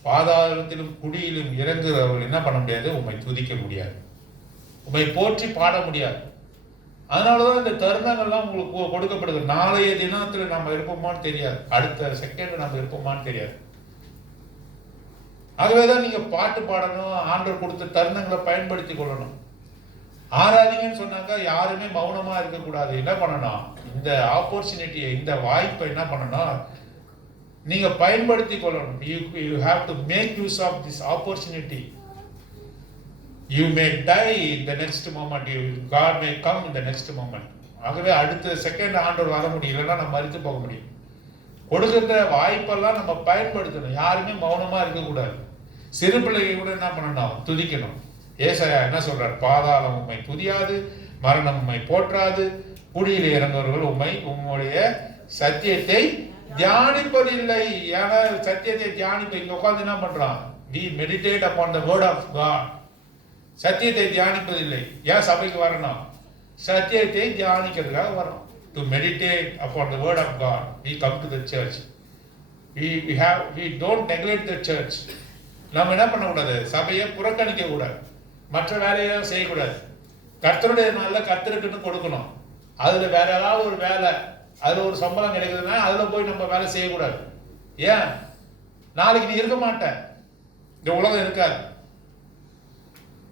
பாதாளத்திலும் குடியிலும் இறங்குறவர்கள் என்ன பண்ண முடியாது? உம்மை துதிக்க முடியாது, உம்மை போற்றி பாட முடியாது. அதனாலதான் இந்த தருணங்கள்லாம் உங்களுக்கு கொடுக்கப்படுது. நாளைய தினத்துல நம்ம இருப்போமான்னு தெரியாது, அடுத்த செகண்ட் நம்ம இருப்போமான்னு தெரியாது. ஆகவேதான் நீங்க பாட்டு பாடணும், ஆண்டவர் கொடுத்த தருணங்களை பயன்படுத்தி கொள்ளணும். ஆராதிங்கன்னு சொன்னாங்க, யாருமே மௌனமா இருக்கக்கூடாது. என்ன பண்ணணும்? இந்த ஆப்பர்ச்சுனிட்டியை, இந்த வாய்ப்பை என்ன பண்ணணும்? நீங்க பயன்படுத்தி கொள்ளணும். You have to make use of this opportunity. You may die in the next moment. God may come in the next moment. ஆகவே அடுத்த செகண்ட் ஆண்டவர் வர முடியலன்னா நம்ம மரித்து போக முடியும். கொடுக்கிற வாய்ப்பெல்லாம் நம்ம பயன்படுத்தணும். யாருமே மௌனமா இருக்கக்கூடாது. சிறு பிள்ளைகள் கூட என்ன பண்ணணும்? துதிக்கணும். ஏசாயா என்ன சொல்றார்? பாதாளம் உம்மை துதியாது, மரணம் உம்மை போற்றாது, குழியில் இறங்குவவர்கள் உம்முடைய சத்தியத்தை தியானிப்பதில்லை. ஏன்னா சத்தியத்தை தியானிப்ப இங்க உட்கார்ந்து என்ன பண்றான்? we meditate upon the word of God. சத்தியத்தை தியானிப்பதில்லை. ஏன் சபைக்கு வரணும்? சத்தியத்தை தியானிக்கிறதுக்காக வரோம். to meditate upon the word of God, we come to the church. we don't neglect the church. நம்ம என்ன பண்ணக்கூடாது? சபையை புறக்கணிக்க கூடாது, மற்ற வேலையெல்லாம் செய்யக்கூடாது. கர்த்தருடைய நாள்ல கர்த்தருக்குன்னு கொடுக்கணும். அதுல வேற ஏதாவது ஒரு வேலை, அதுல ஒரு சம்பளம் கிடைக்குதுன்னா அதுல போய் நம்ம வேலை செய்யக்கூடாது. ஏன்? நாளைக்கு நீ இருக்க மாட்ட, இந்த உலகம் இருக்காது.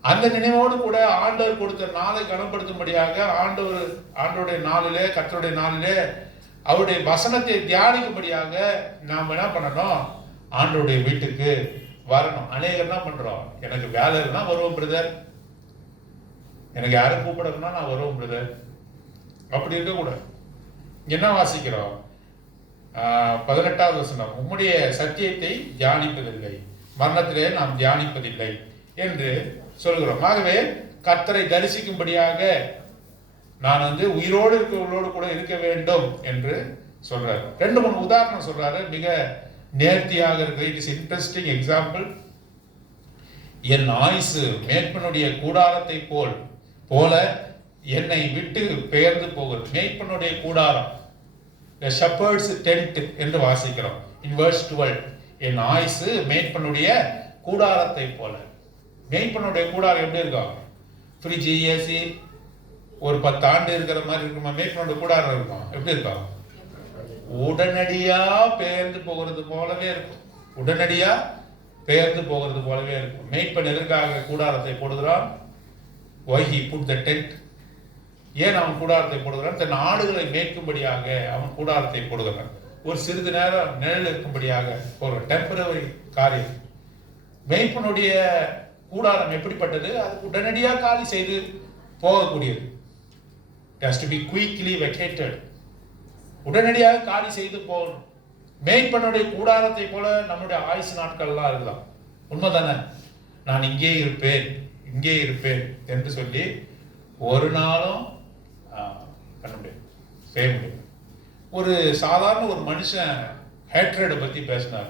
அந்த நினைவோடு கூட ஆண்டவர் கொடுத்த நாளை கனப்படுத்தும்படியாக ஆண்டவருடைய நாளிலே, கர்த்தருடைய நாளிலே அவருடைய வசனத்தை தியானிக்கும்படியாக நாம் என்ன பண்ணணும்? ஆண்டவருடைய வீட்டுக்கு வரணும். அநேகர் என்ன பண்றோம்? எனக்கு வேலை இருந்தா வருவோம் பிரதர், எனக்கு யாரும் கூப்பிடணும்னா நான் வருவோம் பிரதர். அப்படி இருக்கக்கூடாது. என்ன வாசிக்கிறோம்? 18வது வசனம். உம்முடைய சத்தியத்தை தியானிப்பதில்லை, மரணத்திலே நாம் தியானிப்பதில்லை என்று சொல்கிறோம். ஆகவே கர்த்தரை தரிசிக்கும்படியாக நான் உயிரோடு இருக்கிறவர்களோடு கூட இருக்க வேண்டும் என்று சொல்றாரு. 2-3 உதாரணம் சொல்றாரு, மிக நேர்த்தியாக இருக்கு. It is interesting example. என் ஆயுசு மேற்பனுடைய கூடாரத்தை போல என்னை விட்டு பெயர்ந்து போகிறது. மேய்ப்பனுடைய கூடாரம், the shepherd's tent என்று வாசிக்கிறோம். In verse 12, என் ஆயுசு மேய்ப்பனுடைய கூடாரத்தை போல. மேய்ப்பனுடைய கூடாரம் எப்படி இருக்கும்? ஃப்ரிட்ஜ், ஏசி, ஒரு 10 ஆண்டு இருக்கிற மாதிரி இருக்குமா? மேய்ப்பனுடைய கூடாரம் இருக்கும், எப்படி இருக்கும்? உடனடியா பெயர்ந்து போகிறது போலவே இருக்கும். உடனடியா பெயர்ந்து போகிறது போலவே இருக்கும். மேய்ப்பன் எதற்காக கூடாரத்தை போடுகிறான்? Why he put the tent? ஏன் அவன் கூடாரத்தை போடுகிறான்? தன் ஆடுகளை மேய்க்கும்படியாக அவன் கூடாரத்தை போடுகிறான். ஒரு சிறிது நேரம் நிழல் இருக்கும்படியாக, ஒரு டெம்பரவரி காரியம். மேய்ப்பனுடைய கூடாரம் எப்படிப்பட்டது? அது உடனடியாக காலி செய்து போகக்கூடியது. It has to be quickly vacated. உடனடியாக காலி செய்து போகணும். மேய்ப்பனுடைய கூடாரத்தை போல நம்முடைய ஆயுசு நாட்கள்லாம் இருக்கலாம். உண்மைதானே? நான் இங்கே இருப்பேன், இங்கே இருப்பேன் என்று சொல்லி ஒரு நாளும் பண்ண முடியாது, செய்ய முடியாது. ஒரு சாதாரண ஒரு மனுஷன் ஹேட்ரடை பற்றி பேசினார்,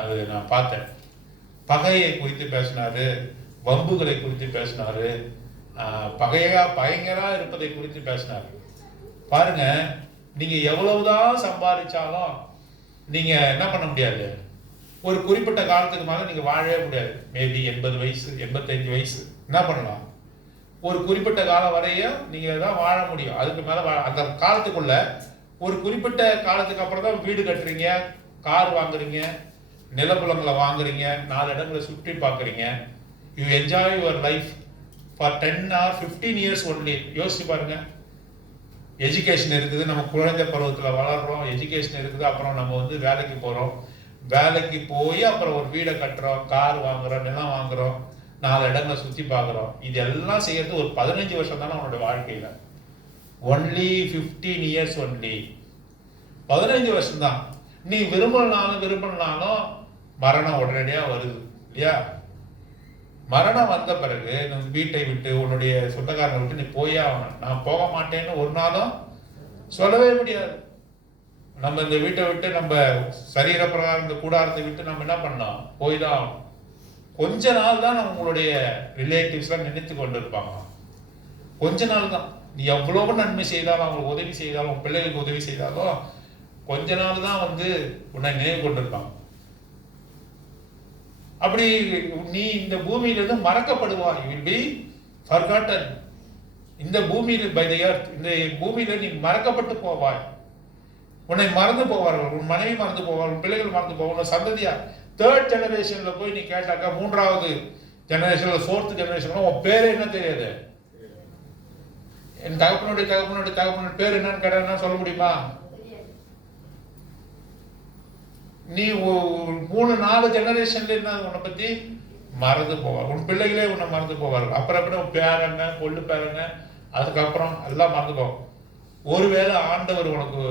அது நான் பார்த்தேன். பகையை குறித்து பேசினாரு, வம்புகளை குறித்து பேசினாரு, பயங்கரா இருப்பதை குறித்து பேசினார். பாருங்க, நீங்க எவ்வளவுதான் சம்பாதிச்சாலும் நீங்க என்ன பண்ண முடியாது, ஒரு குறிப்பிட்ட காலத்துக்கு மேல நீங்க வாழவே முடியாது. மேபி 80 வயசு 85 வயசு என்ன பண்ணலாம், ஒரு குறிப்பிட்ட காலம் வரையும் நீங்க தான் வாழ முடியும். அதுக்கு மேல அந்த காலத்துக்குள்ள ஒரு குறிப்பிட்ட காலத்துக்கு அப்புறம் தான் வீடு கட்டுறீங்க, கார் வாங்குறீங்க, நிலப்புலங்களை வாங்குறீங்க, 4 இடங்களை சுற்றி பார்க்குறீங்க. You enjoy your life for 10 or 15 years only. யோசிச்சு பாருங்க. எஜுகேஷன் இருக்குது, நம்ம குழந்தை பருவத்தில் வளர்றோம், எஜுகேஷன் இருக்குது, அப்புறம் நம்ம வந்து வேலைக்கு போகிறோம், வேலைக்கு போய் அப்புறம் ஒரு வீடை கட்டுறோம், கார் வாங்குறோம், நிலம் வாங்குறோம், 4 இடங்களை சுற்றி பார்க்குறோம். இதெல்லாம் செய்யறது ஒரு 15 வருஷம் தானே அவனோட வாழ்க்கையில். ஒன்லி 15 years ஒன்லி, 15 வருஷம் தான். நீ விரும்பினாலும் மரணம் உடனடியாக வருது இல்லையா? மரணம் வந்த பிறகு வீட்டை விட்டு, உன்னுடைய சொந்தக்காரங்களை விட்டு நீ போயே ஆகணும். நான் போக மாட்டேன்னு ஒரு நாளும் சொல்லவே முடியாது. நம்ம இந்த வீட்டை விட்டு, நம்ம சரீர பிரகாரம் இந்த கூடாரத்தை விட்டு நம்ம என்ன பண்ணோம், போய் தான் ஆகணும். கொஞ்ச நாள் தான் நம்மளுடைய ரிலேட்டிவ்ஸ்லாம் நினைத்து கொண்டு இருப்பாங்க. கொஞ்ச நாள் தான். நீ எவ்வளவு நன்மை செய்தாலும், அவங்களுக்கு உதவி செய்தாலும், உன் பிள்ளைகளுக்கு உதவி செய்தாலும் கொஞ்ச நாள் தான் வந்து உன்னை நினைவு கொண்டு இருப்பாங்க. அப்படி நீ இந்த பூமியிலிருந்து மறக்கப்படுவாய். You will be forgotten. இந்த பூமியில் by the earth, இந்த பூமியில நீ மறக்கப்பட்டு போவாய். உன்னை மறந்து போவார்கள், உன் மனைவி மறந்து போவார்கள், உன் பிள்ளைகள் மறந்து போவார்கள், சந்ததியா 3rd ஜெனரேஷன்ல போய் நீ கேட்டாக்கா, 3வது ஜெனரேஷன்ல 4th ஜெனரேஷன்ல உன் பேரு என்ன தெரியாது. என் தகப்பனுடைய பேர் என்னன்னு கேட்டா என்ன சொல்ல முடியுமா? நீ 3-4 ஜெனரேஷன்ல என்ன உன்னை பத்தி மறந்து போவார். உன் பிள்ளைகளே உன்னை மறந்து போவார்கள். அப்புறம் உன் பேரங்க, கொள்ளு பேரங்க, அதுக்கப்புறம் எல்லாம் மறந்து போவோம். ஒருவேளை ஆண்டவர் உனக்கு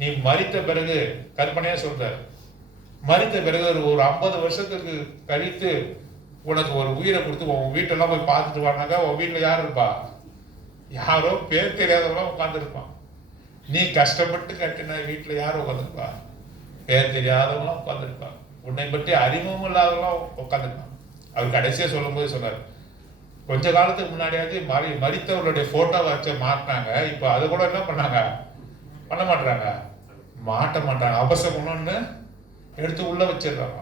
நீ மரித்த பிறகு, கற்பனையா சொல்ற, மரித்த பிறகு ஒரு 50 வருஷத்துக்கு கழித்து உனக்கு ஒரு உயிரை கொடுத்து உன் வீட்டெல்லாம் போய் பார்த்துட்டு வானாக்கா, உன் வீட்டில் யார் இருப்பா? யாரோ பேர் தெரியாதவங்களாம் உட்காந்துருப்பான். நீ கஷ்டப்பட்டு கட்டின வீட்டில் யாரும் உட்காந்துருப்பா? பேர் தெரியாதவங்களாம் உட்காந்துருப்பான். உன்னை பற்றி அறிமுகம் இல்லாதவங்களாம் உட்காந்துருப்பான். அவர் கடைசியாக சொல்லும் போது சொன்னார், கொஞ்ச காலத்துக்கு முன்னாடியாவது மரித்தவர்களுடைய போட்டோ வச்சு மாட்டினாங்க, இப்போ அதை கூட என்ன பண்ணாங்க, பண்ண மாட்டாங்க, மாட்ட மாட்டாங்க, அபசகுணம்னு எடுத்து உள்ள வச்சிடுறாங்க.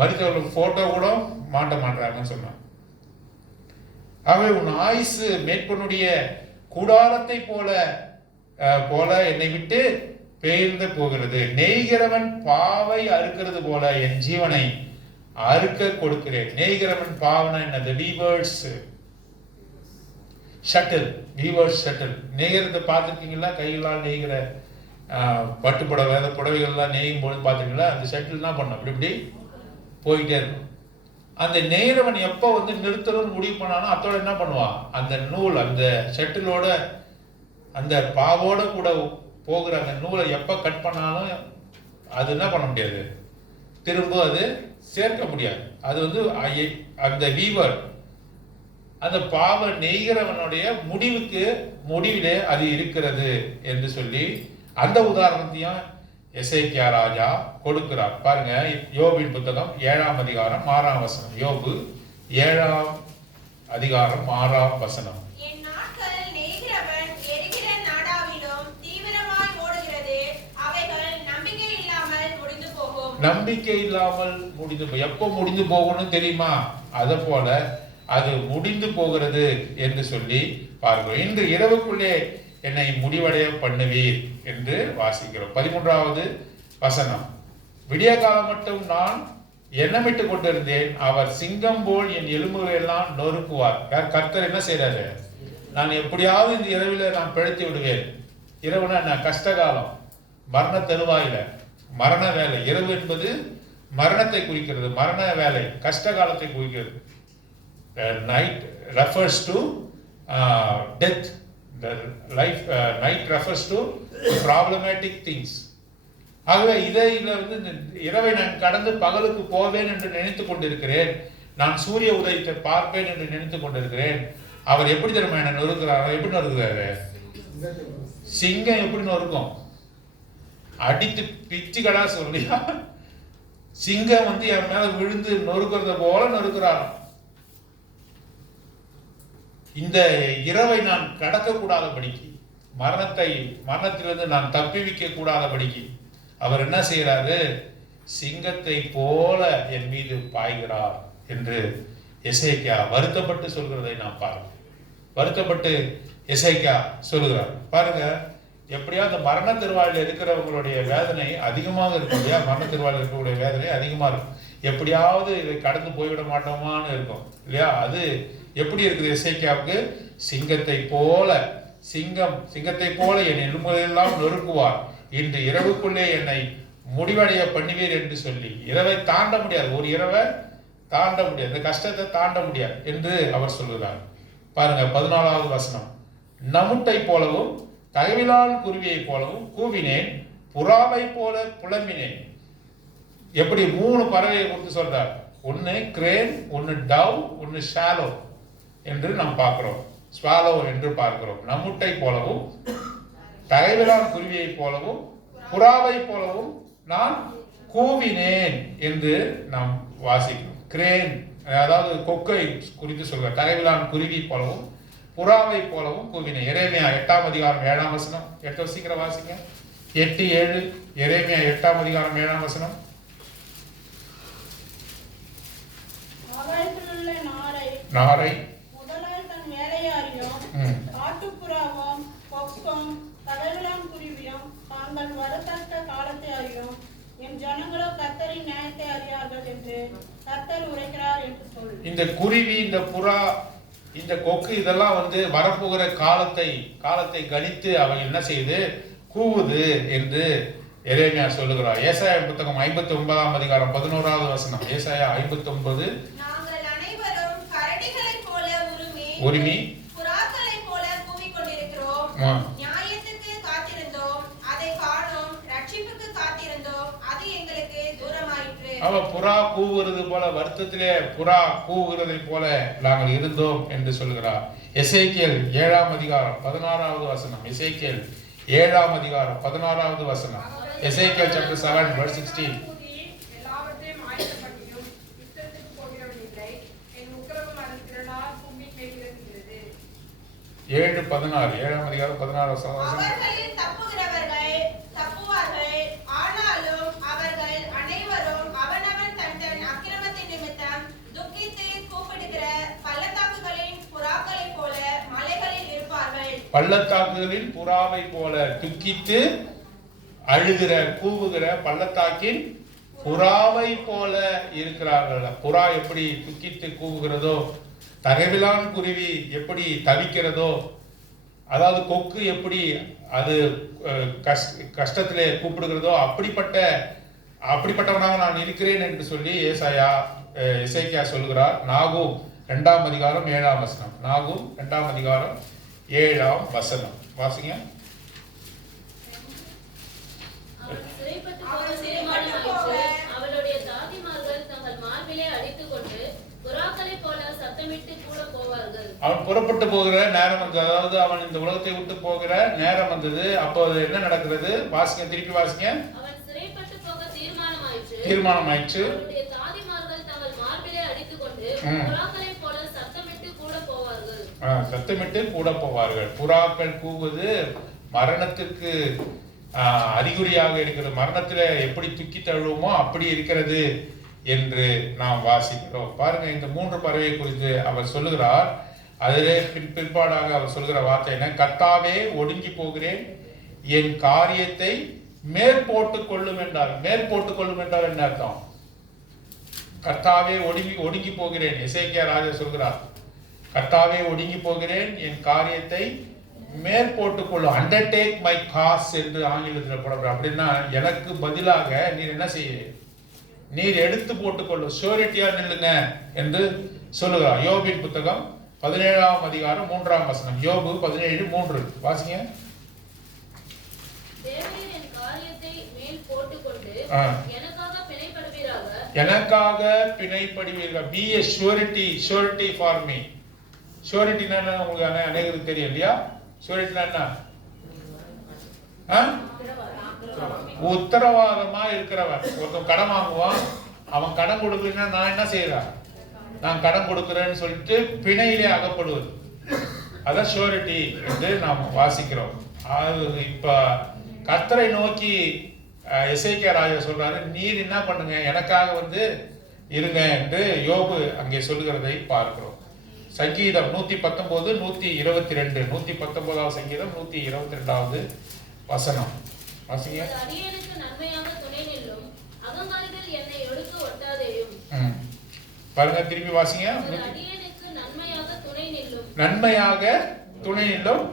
மரித்தவர்களுக்கு போட்டோ கூட மாட்ட மாட்டாங்கன்னு சொன்னாங்க. ஆகவே உன் ஆயுசு மேற்பனுடைய கூடாரத்தை போல என்னை விட்டு பெயர்ந்து போகிறது. நெய்கிறவன் பாவை அறுக்கிறது போல என் ஜீவனை அறுக்க கொடுக்கிறேன். நெய்கிறவன் பாவனை என்னது? Viewers shuttle. நெய்கிறத பார்த்துருக்கீங்களா? கையெல்லாம் நெய்கிற பட்டு புடவை, புடவைகள்லாம் நெய்யும் போது பார்த்துருக்கீங்களா? அந்த ஷட்டில் என்ன பண்ணும், இப்படி போயிட்டே இருக்கும். அந்த நெய்கிறவன் எப்போ வந்து நிறுத்தணும்னு முடிவு பண்ணாலும் அதோட என்ன பண்ணுவான், அந்த நூல் அந்த ஷட்டிலோட அந்த பாவோட கூட போகிற அந்த நூலை எப்போ கட் பண்ணாலும் அது என்ன பண்ண முடியாது, திரும்ப அது சேர்க்க முடியாது. அது வந்து அந்த வீவர், அந்த பாவ நெய்கிறவனுடைய முடிவிலே அது இருக்கிறது என்று சொல்லி அந்த உதாரணத்தையும் எசேக்கியா ராஜா கொடுக்கிறார். பாருங்க, யோபின் புத்தகம் 7ஆம் அதிகாரம் 6ஆம் வசனம். யோபு 7ஆம் அதிகாரம் 6ஆம் வசனம். என் நாட்கள் நெய்கிறவன் எரிகிற நாடாவிலும் தீவிரமாய் ஓடுகிறது, அவைகள் நம்பிக்கை இல்லாமல் முடிந்து போகும். நம்பிக்கை இல்லாமல் முடிந்து எப்போ முடிந்து போகணும்னு தெரியுமா? அத போல அது முடிந்து போகிறது என்று சொல்லி பார்க்கிறோம். இன்று இரவுக்குள்ளே என்னை முடிவடைய பண்ணுவீர் என்று வாசிக்கிறோம். 13வது வசனம். விடிய காலம் மட்டும் நான் எண்ணமிட்டு கொண்டிருந்தேன், அவர் சிங்கம் போல் என் எலும்புகளை எல்லாம் நொறுக்குவார். கர்த்தர் என்ன செய்யறாரு? நான் எப்படியாவது இந்த இரவில நான் பிழைத்து விடுவேன். இரவுனா நான் கஷ்டகாலம், மரண தருவாயில, மரண வேலை. இரவு என்பது மரணத்தை குறிக்கிறது, மரண வேலை, கஷ்ட காலத்தை குறிக்கிறது. Night refers to death. The life night refers to problematic things. ஆகவே இதிலிருந்து இரவை நான் கடந்து பகலுக்கு போவேன் என்று நினைத்துக் கொண்டிருக்கிறேன். நான் சூரிய உதயத்தை பார்ப்பேன் என்று நினைத்துக் கொண்டிருக்கிறேன். அவர் எப்படி தெரியுமா என்ன நொறுக்கிறாரோ? எப்படி நொறுக்கிறாரு? சிங்கம் எப்படி நொறுக்கும்? அடித்து பிச்சு கடா சொல்லியா? சிங்கம் என் மேல விழுந்து நொறுக்கிறத போல நொறுக்கிறாராம். இந்த இரவை நான் கடக்க கூடாதபடிக்கு, மரணத்திலிருந்து நான் தப்பிவிக்க கூடாதபடிக்கு அவர் என்ன செய்யறாரு? சிங்கத்தை போல என் மீது பாய்கிறார் என்று எசேக்கியா வருத்தப்பட்டு சொல்கிறதை நாம் பாருங்க. வருத்தப்பட்டு எசேக்கியா சொல்லுகிறார். பாருங்க, எப்படியா அந்த மரண திருவாயில் இருக்கிறவங்களுடைய வேதனை அதிகமாக இருக்கும் இல்லையா? மரண திருவாயில் இருக்கக்கூடிய வேதனை அதிகமா இருக்கும். எப்படியாவது இதை கடந்து போய்விட மாட்டோமான்னு இருக்கும் இல்லையா? அது எப்படி இருக்குது எசேக்கியாவுக்கு? சிங்கத்தை போல, சிங்கத்தை போல என் எலும்புகளெல்லாம் நொறுக்குவார், இன்று இரவுக்குள்ளே என்னை முடிவடைய பண்ணுவீர் என்று சொல்லி. இரவை தாண்ட முடியாது, ஒரு இரவை தாண்ட முடியாது, இந்த கஷ்டத்தை தாண்ட முடியாது என்று அவர் சொல்லுகிறார். பாருங்க 14வது வசனம். நமுட்டை போலவும் தகவிலான் குருவியை போலவும் கூவினேன், புறாவை போல புலம்பினேன். எப்படி 3 பறவையை குறித்து சொல்றார். ஒன்னு கிரேன், ஒன்னு டவ், ஒன்னு ஷாலோ என்று நாம் பார்க்கிறோம். ஸ்வாலோ என்று பார்க்கிறோம். நமுட்டை போலவும் தகைவிலான் குருவியை போலவும் புறாவை போலவும் நான் கூவினேன் என்று நாம் வாசிக்கிறோம். கிரேன் அதாவது கொக்கை குறித்து சொல்கிறார். தகைவிலான் குருவி போலவும் புறாவை போலவும் கூவினேன். எரேமியா 8ஆம் அதிகாரம் 7ஆம் வசனம். 8 சீக்கிரம் வாசிங்க. 8:7. எரேமியா 8ஆம் அதிகாரம் 7ஆம் வசனம். நாரை முதலால் தன் வேலையாரியும் காட்டுப்புறாவும் கொக்கும் தகவலாம் குருவியும் தாங்கள் வரத்தக்க காலத்தை அறியும், என் ஜனங்களோ கர்த்தரின் நியாயத்தை அறியார்கள் என்று கர்த்தர் உரைக்கிறார் என்று சொல். இந்த குருவி, இந்த புறா, இந்த கொக்கு இதெல்லாம் வரப்போகிற காலத்தை கணித்து அவன் என்ன செய்து கூவுது என்று எரேமியா சொல்லுகிறார். ஏசாயா புத்தகம் 59ஆம் அதிகாரம் 11வது வசனம். ஏசாயா 59. உரிமை புறாக்களை போல கூவிக்கொண்டிருக்கிறோம், நியாயத்துக்கு காத்திருந்தோம், அதை காணோம், ரட்சிப்புக்கு காத்திருந்தோம், அது எங்களுக்கு தூரமாயிற்று. அவ புறா கூவுகிறது போல, வருத்தத்திலே புறா கூவுகிறதை போல நாங்கள் இருந்தோம் என்று சொல்கிறார். எசேக்கியேல் 7ஆம் அதிகாரம் 16வது வசனம். எசேக்கியேல் 7ஆம் அதிகாரம் 16வது வசனம். எசேக்கியேல் chapter 7 verse 16. 7:16. 7ஆம் அதிகாரம் 16 வசனம். அவர்களில் தப்புகிறவர்கள் தப்புவார்கள், ஆனாலும் அவர்கள் அனைவரும் அவனவன் தன் அக்கிரமத்தின் நிமித்தம் துக்கித்து கூப்பிடுகிற பள்ளத்தாக்குகளின் புறாக்களை போல மலைகளில் இருப்பார்கள். பள்ளத்தாக்குகளின் புறாவை போல துக்கித்து அழுகிற கூவுகிற பள்ளத்தாக்கின் புறாவை போல இருக்கிறார்கள். புறா எப்படி துக்கித்து கூவுகிறதோ, தகவிலான் குருவி எப்படி தவிக்கிறதோ, அதாவது கொக்கு எப்படி அது கஷ்டத்திலே கூப்பிடுகிறதோ, அப்படிப்பட்டவனாக நான் இருக்கிறேன் என்று சொல்லி எசேக்கியா சொல்கிறார். நாகூம் 2ஆம் அதிகாரம் 7ஆம் வசனம். நாகூம் 2ஆம் அதிகாரம் 7ஆம் வசனம் வாசிங்க. அவளுடைய தாதிமார்கள் தங்கள் மார்பிலே அடித்துக் கொண்டு புறாக்களை போல சத்தமிட்டு கூட போவார்கள். அவன் புறப்பட்டு போகிற நேரம் வந்தது, அதாவது அவன் இந்த உலகத்தை விட்டு போகிற நேரம் வந்தது. அப்போது என்ன நடக்கிறது? வாசிங்க, திருப்பி வாசிங்க. அவன் சிறைப்பட்டு போக தீர்மானமாயிற்று. அவனுடைய தாதிமார்கள் தங்கள் மார்பிலே அடித்துக் கொண்டு புறாக்களை போல சத்தமிட்டு கூட சத்தமிட்டு கூட போவார்கள். புறாக்கள் கூவுவது மரணத்திற்கு அறிகுறியாக இருக்கிறது. மரணத்தில் எப்படி துக்கி தழுவுமோ அப்படி இருக்கிறது என்று நாம் வாசிக்கிறோம். பாருங்க, இந்த 3 பறவை குறித்து அவர் சொல்லுகிறார். அதிலே பிற்பாடாக அவர் சொல்கிற வார்த்தை என்ன? கர்த்தாவே ஒடுங்கி போகிறேன், என் காரியத்தை மேற்போட்டுக் கொள்ளும் என்றார். மேற்போட்டுக் கொள்ளும் என்றால் என்ன அர்த்தம்? கர்த்தாவே ஒடுங்கி போகிறேன். எசேக்கியா ராஜா சொல்கிறார், கர்த்தாவே ஒடுங்கி போகிறேன், என் காரியத்தை மேற்போட்டுக் கொள்ளும். அண்டர்டேக் மை காஸ் என்று ஆங்கிலத்தில் போடப்படுற. அப்படின்னா எனக்கு பதிலாக நீர் என்ன செய்ய, நீர் எடுத்து போட்டுக்கொள்ளும், ஷூரிட்டியா நில்லுங்க என்று சொல்லுகிறார். யோபின் புத்தகம் 17ஆம் அதிகாரம் 3ஆம் வசனம். யோபு 17:3 வாசிங்க. தேவரீர் என் காரியத்தை மேல் போட்டுக்கொண்டு எனக்காக பிணைப்படுவீராக. எனக்காக பிணைப்படுவீர்கள். Be a surety for me. Surety என்ன உங்களுக்கு அநேகருக்கு தெரியும் இல்லையா? ஷூரிட்டி என்ன? உத்தரவாதமா இருக்கிறவன். ஒருத்தன் கடன் வாங்குவான், அவன் கடன் கொடுக்கலன்னா நான் என்ன செய்யறேன், நான் கடன் கொடுக்கிறேன்னு சொல்லிட்டு பிணையிலே அகப்படுவது, அதான் ஷூரிட்டி என்று நாம் வாசிக்கிறோம். இப்ப கர்த்தரை நோக்கி எசேக்கியா ராஜா சொல்றாரு, நீர் என்ன பண்ணுங்க, எனக்காக இருங்க என்று யோபு அங்கே சொல்லுகிறதை பார்க்கிறோம். சங்கீதம் 119 122 119ஆவது சங்கீதம் 122வது வசனம் வாசிங்க. அடியேனுக்கு நன்மையாக துணை நில்லும், அகங்காரிகள் என்னை ஒடுக்க ஒட்டாதேயும். பாருங்க, திருப்பி வாசிங்க. அடியேனுக்கு நன்மையாக துணை நில்லும், நன்மையாக துணை நில்லும்.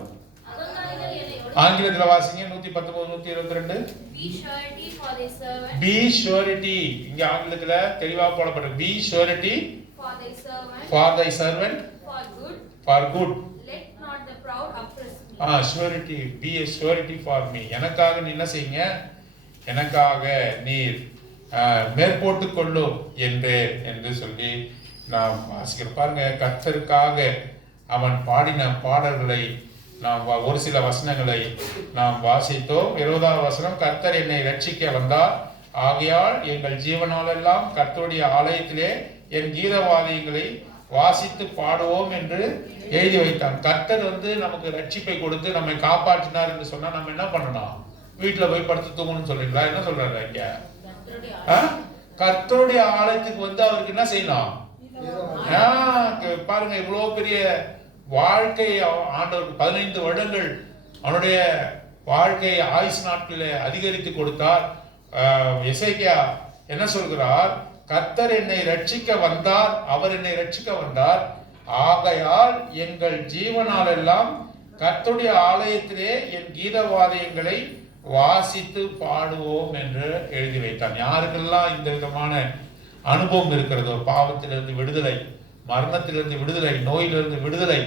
அகங்காரிகள் என்னை ஆங்கிலத்துல வாசிங்க 119 122. Be surety for thy servant. Be surety. இங்க ஆங்கிலத்துல தெளிவா போடப்பட்டிருக்கு. Be surety For thy servant. for thy servant. For good. For good. Let not the proud oppress me. surety. Be a surety for me. எனக்காக நீ என்ன செய்யுங்க, எனக்காக நீர் மேற்போட்டுக் கொள்ளும் என்று சொல்லி நாம் வாசிக்கிறோம். பாருங்க, கர்த்தருக்காக அவன் பாடின பாடல்களை நாம் ஒரு சில வசனங்களை நாம் வாசித்தோம். 20வது வசனம், கர்த்தர் என்னை ரட்சிக்க வந்தார், ஆகையால் எங்கள் ஜீவனாலெல்லாம் கர்த்தருடைய ஆலயத்திலே என் கீதவாதியங்களை வாசித்து பாடுவோம் என்று எழுதி வைத்தான். கர்த்தர் நமக்கு ரட்சிப்பை கொடுத்து நம்மை காப்பாற்றினார் என்று சொன்னா நம்ம என்ன பண்ணணும்? வீட்டுல போய் படுத்து தூங்கணும்னு சொல்றீங்களா? என்ன சொல்றாரு இங்க? கர்த்தருடைய ஆலயத்துக்கு அவருக்கு என்ன செய்யணும்? பாருங்க, இவ்வளவு பெரிய வாழ்க்கை ஆண்டவருக்கு 15 வருடங்கள் அவனுடைய வாழ்க்கை ஆயுசு நாட்களிலே அதிகரித்து கொடுத்தார். எசேக்கியா என்ன சொல்கிறார்? கர்த்தர் என்னை ரட்சிக்க வந்தார், அவர் என்னை ரட்சிக்க வந்தார், ஆகையால் எங்கள் ஜீவனாலெல்லாம் கர்த்தருடைய ஆலயத்திலே என் கீதவாதியங்களை வாசித்து பாடுவோம் என்று எழுதி வைத்தான். யாருக்கெல்லாம் இந்த விதமான அனுபவம் இருக்கிறதோ, பாவத்திலிருந்து விடுதலை, மரணத்திலிருந்து விடுதலை, நோயிலிருந்து விடுதலை,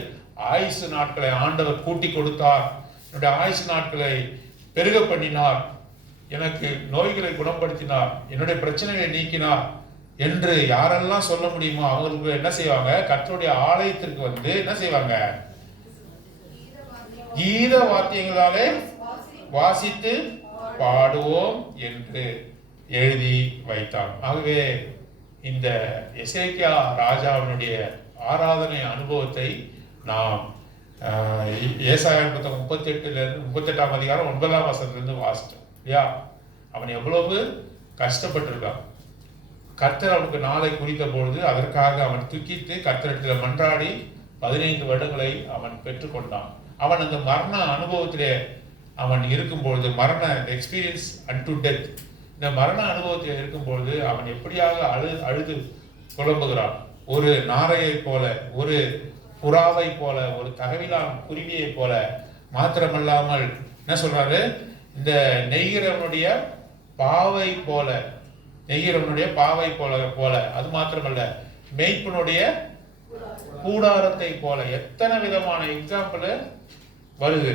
ஆயுசு நாட்களை ஆண்டவர் கூட்டி கொடுத்தார், என்னுடைய ஆயுசு நாட்களை பெருக பண்ணினார், எனக்கு நோய்களை குணப்படுத்தினார், என்னுடைய பிரச்சனைகளை நீக்கினார் என்று யாரெல்லாம் சொல்ல முடியுமோ அவங்களுக்கு என்ன செய்வாங்க? கர்த்தருடைய ஆலயத்திற்கு என்ன செய்வாங்க? கீத வாத்தியங்களாலே வாசித்து பாடுவோம் என்று எழுதி வைத்தான். ஆகவே இந்த எசேக்கியா ராஜாவினுடைய ஆராதனை அனுபவத்தை நாம் ஏசாயா 38ஆம் அதிகாரம் 9ஆம் வசனத்திலிருந்து வாசித்தோம் இல்லையா? அவன் எவ்வளவு கஷ்டப்பட்டிருக்கான். கர்த்தர் அவனுக்கு நாளை குறித்த பொழுது அதற்காக அவன் துக்கித்து கர்த்தரிடத்தில் மன்றாடி 15 வருடங்களை அவன் பெற்றுக்கொண்டான். அவன் அந்த மரண அனுபவத்திலே அவன் இருக்கும்பொழுது, மரண எக்ஸ்பீரியன்ஸ் அன்டு டெத், இந்த மரண அனுபவத்தில் இருக்கும்பொழுது அவன் எப்படியாக அழுது புலம்புகிறான். ஒரு நாரையை போல, ஒரு புறாவை போல, ஒரு தகவிலான் குருவியை போல. மாத்திரமல்லாமல் என்ன சொல்றாரு? இந்த நெய்கிறவனுடைய பாவை போல, நெய்கிறவனுடைய பாவை போல. அது மாத்திரமல்ல, மேய்ப்பனுடைய கூடாரத்தை போல. எத்தனை விதமான எக்ஸாம்பிள் வருது.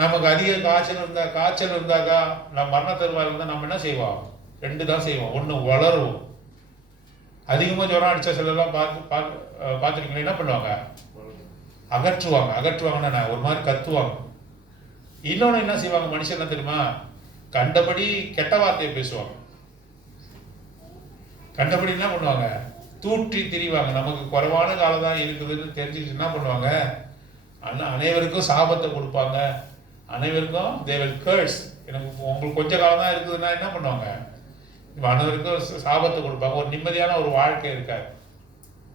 நமக்கு அதிக காய்ச்சல் இருந்தாக்கா, நம்ம மரண தருவாயில் இருந்தால் நம்ம என்ன செய்வோம்? 2 தான் செய்வோம். ஒன்று வளருவோம். அதிகமாக ஜுரம் அடிச்சா சிலர்லாம் பார்த்துருக்கீங்களா? என்ன பண்ணுவாங்க? அகற்றுவாங்கன்னா ஒரு மாதிரி கத்துவாங்க. இன்னொன்று என்ன செய்வாங்க மனுஷன் என்ன தெரியுமா? கண்டபடி கெட்ட வார்த்தையை பேசுவாங்க. கண்டபடி என்ன பண்ணுவாங்க? தூற்றி திரிவாங்க. நமக்கு குறைவான காலம் தான் இருக்குதுன்னு தெரிஞ்சுட்டு என்ன பண்ணுவாங்க, அனைவருக்கும் சாபத்தை கொடுப்பாங்க, அனைவருக்கும் they will curse. எனக்கு உங்களுக்கு கொஞ்ச காலம் தான் இருக்குதுன்னா என்ன பண்ணுவாங்க, அனைவருக்கும் சாபத்தை கொடுப்பாங்க. ஒரு நிம்மதியான ஒரு வாழ்க்கை இருக்காது.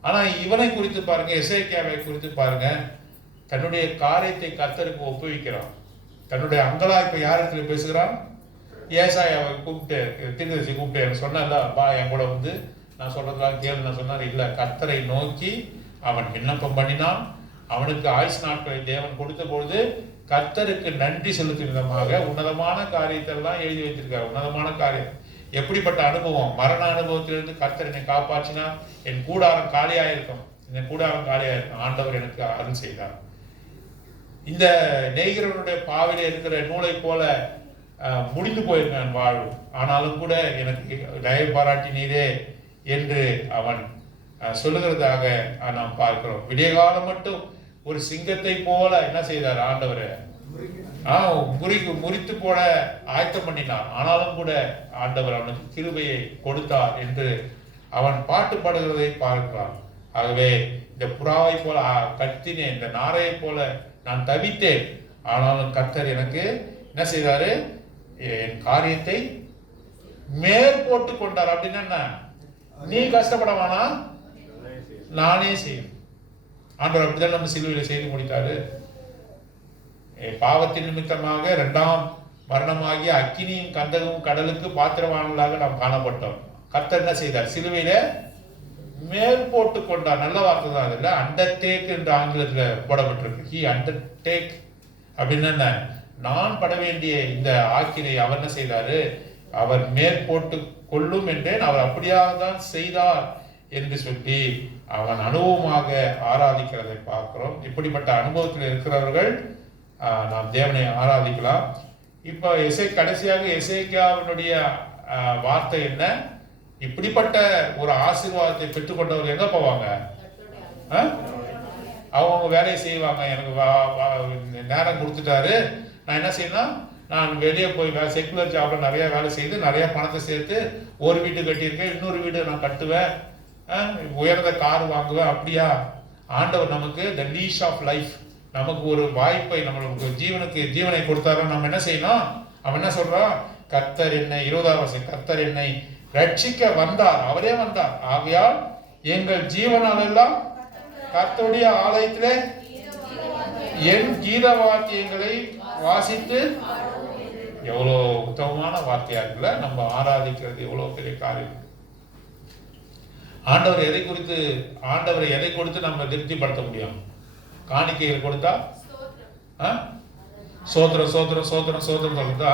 ஆனால் இவனை குறித்து பாருங்க, எசேக்கியாவை குறித்து பாருங்க, தன்னுடைய காரியத்தை கர்த்தருக்கு ஒப்புவிக்கிறான். தன்னுடைய அங்கலாய்ப்பை யார் இடத்துல பேசுகிறான், ஏசாயாவை கூப்பிட்டு, தீர்க்கதரிசி கூப்பிட்டு எனக்கு சொன்னல, பா என் கூட வந்து நான் சொல்றதெல்லாம் கேளு நான் சொன்னார். இல்லை, கர்த்தரை நோக்கி அவன் விண்ணப்பம் பண்ணினான். அவனுக்கு ஆயுஷ் நாட்களை தேவன் கொடுத்த பொழுது கர்த்தருக்கு நன்றி செலுத்தும் விதமாக உன்னதமான காரியத்தெல்லாம் எழுதி வைத்திருக்காரு. உன்னதமான காரியம், எப்படிப்பட்ட அனுபவம், மரண அனுபவத்திலிருந்து கர்த்தர் என்னை காப்பாற்றினா என் கூடாரம் காலியாயிருக்கும், என் கூடாரம் காலியாயிருக்கும், ஆண்டவர் எனக்கு அருள் செய்தார். இந்த நெய்கிறவனுடைய பாவிலே இருக்கிற நூலை போல முடிந்து போயிருக்கான் வாழ்வு, ஆனாலும் கூட எனக்கு தயவு பாராட்டினீரே என்று அவன் சொல்லுகிறதாக நாம் பார்க்கிறோம். விடிய காலம் மட்டும் ஒரு சிங்கத்தை போல என்ன செய்தார் ஆண்டவர், முறித்து போட ஆயத்தம் பண்ணினார். ஆனாலும் கூட ஆண்டவர் அவனுக்கு கிருபையை கொடுத்தார் என்று அவன் பாட்டு பாடுகிறதை பார்க்கிறான். ஆகவே இந்த புறாவை போல கத்தினேன், இந்த நாரையை போல நான் தவித்தேன், ஆனாலும் கர்த்தர் எனக்கு என்ன செய்தாரு, என் காரியத்தை மேற்போட்டு கொண்டார். அப்படின்னா என்ன, நீ கஷ்டப்பட வேணாம், நானே செய்யும். ஆண்டவர் அப்படிதான் நம்ம சிலுவையில் செய்து முடித்தாரு. பாவத்தின் நிமித்தமாக 2ஆம் மரணமாகிய அக்கினியும் கந்தகமும் கடலுக்கு பாத்திரவான்களாக நாம் காணப்பட்டோம். கர்த்தர் என்ன செய்தார், சிலுவையில மேல் போட்டு கொண்டார். நல்ல வார்த்தை தான், அதுல அண்டர்டேக் என்று ஆங்கிலத்துல போடப்பட்டிருக்கு. ஹி அண்டர்டேக் அப்படின்னு என்ன, நான் பட வேண்டிய இந்த ஆக்கினை அவர் என்ன செய்தாரு, அவர் மேல் போட்டு கொள்ளும் என்றேன், அவர் அப்படியாக தான் செய்தார் என்று சொல்லி அவன் அனுபவமாக ஆராதிக்கிறதை பார்க்கிறோம். இப்படிப்பட்ட அனுபவத்தில் இருக்கிறவர்கள் நாம் தேவனை ஆராதிக்கலாம். இப்போ கடைசியாக எசேக்கியாவினுடைய வார்த்தை என்ன, இப்படிப்பட்ட ஒரு ஆசீர்வாதத்தை பெற்றுக்கொண்டவர்கள் எங்க போவாங்க, அவங்க வேலையை செய்வாங்க. எனக்கு நேரம் கொடுத்துட்டாரு, நான் என்ன செய்யணும், நான் வெளியே போய் செக்குலர் ஜாப்ல நிறைய வேலை செய்து நிறைய பணத்தை சேர்த்து ஒரு வீடு கட்டியிருக்கேன், இன்னொரு வீடு நான் கட்டுவேன், உயர்ந்த கார் வாங்குவேன். அப்படியா, ஆண்டவர் நமக்கு த லீஸ் ஆஃப் லைஃப், நமக்கு ஒரு வாய்ப்பை, நம்மளுக்கு ஜீவனை கொடுத்தாரு. நம்ம என்ன செய்யணும், அவன் என்ன சொல்றான், கர்த்தர் என்னை 20ஆம் வசனம், கர்த்தர் என்னை ரட்சிக்க வந்தார், அவரே வந்தார், ஆகையால் எங்கள் ஜீவனால் எல்லாம் கர்த்தருடைய ஆலயத்திலே என் கீத வாக்கியங்களை வாசித்து, எவ்வளோ உத்தமமான வார்த்தையா இருக்குல்ல, நம்ம ஆராதிக்கிறது எவ்வளவு பெரிய காரியம். ஆண்டவர் எதை கொடுத்து நம்ம திருப்திப்படுத்த முடியும், காணிக்கைகள் கொடுத்தா, சோத்திரம் சோத்திரம் சோத்திரம் சோத்திரம் கொடுத்தா,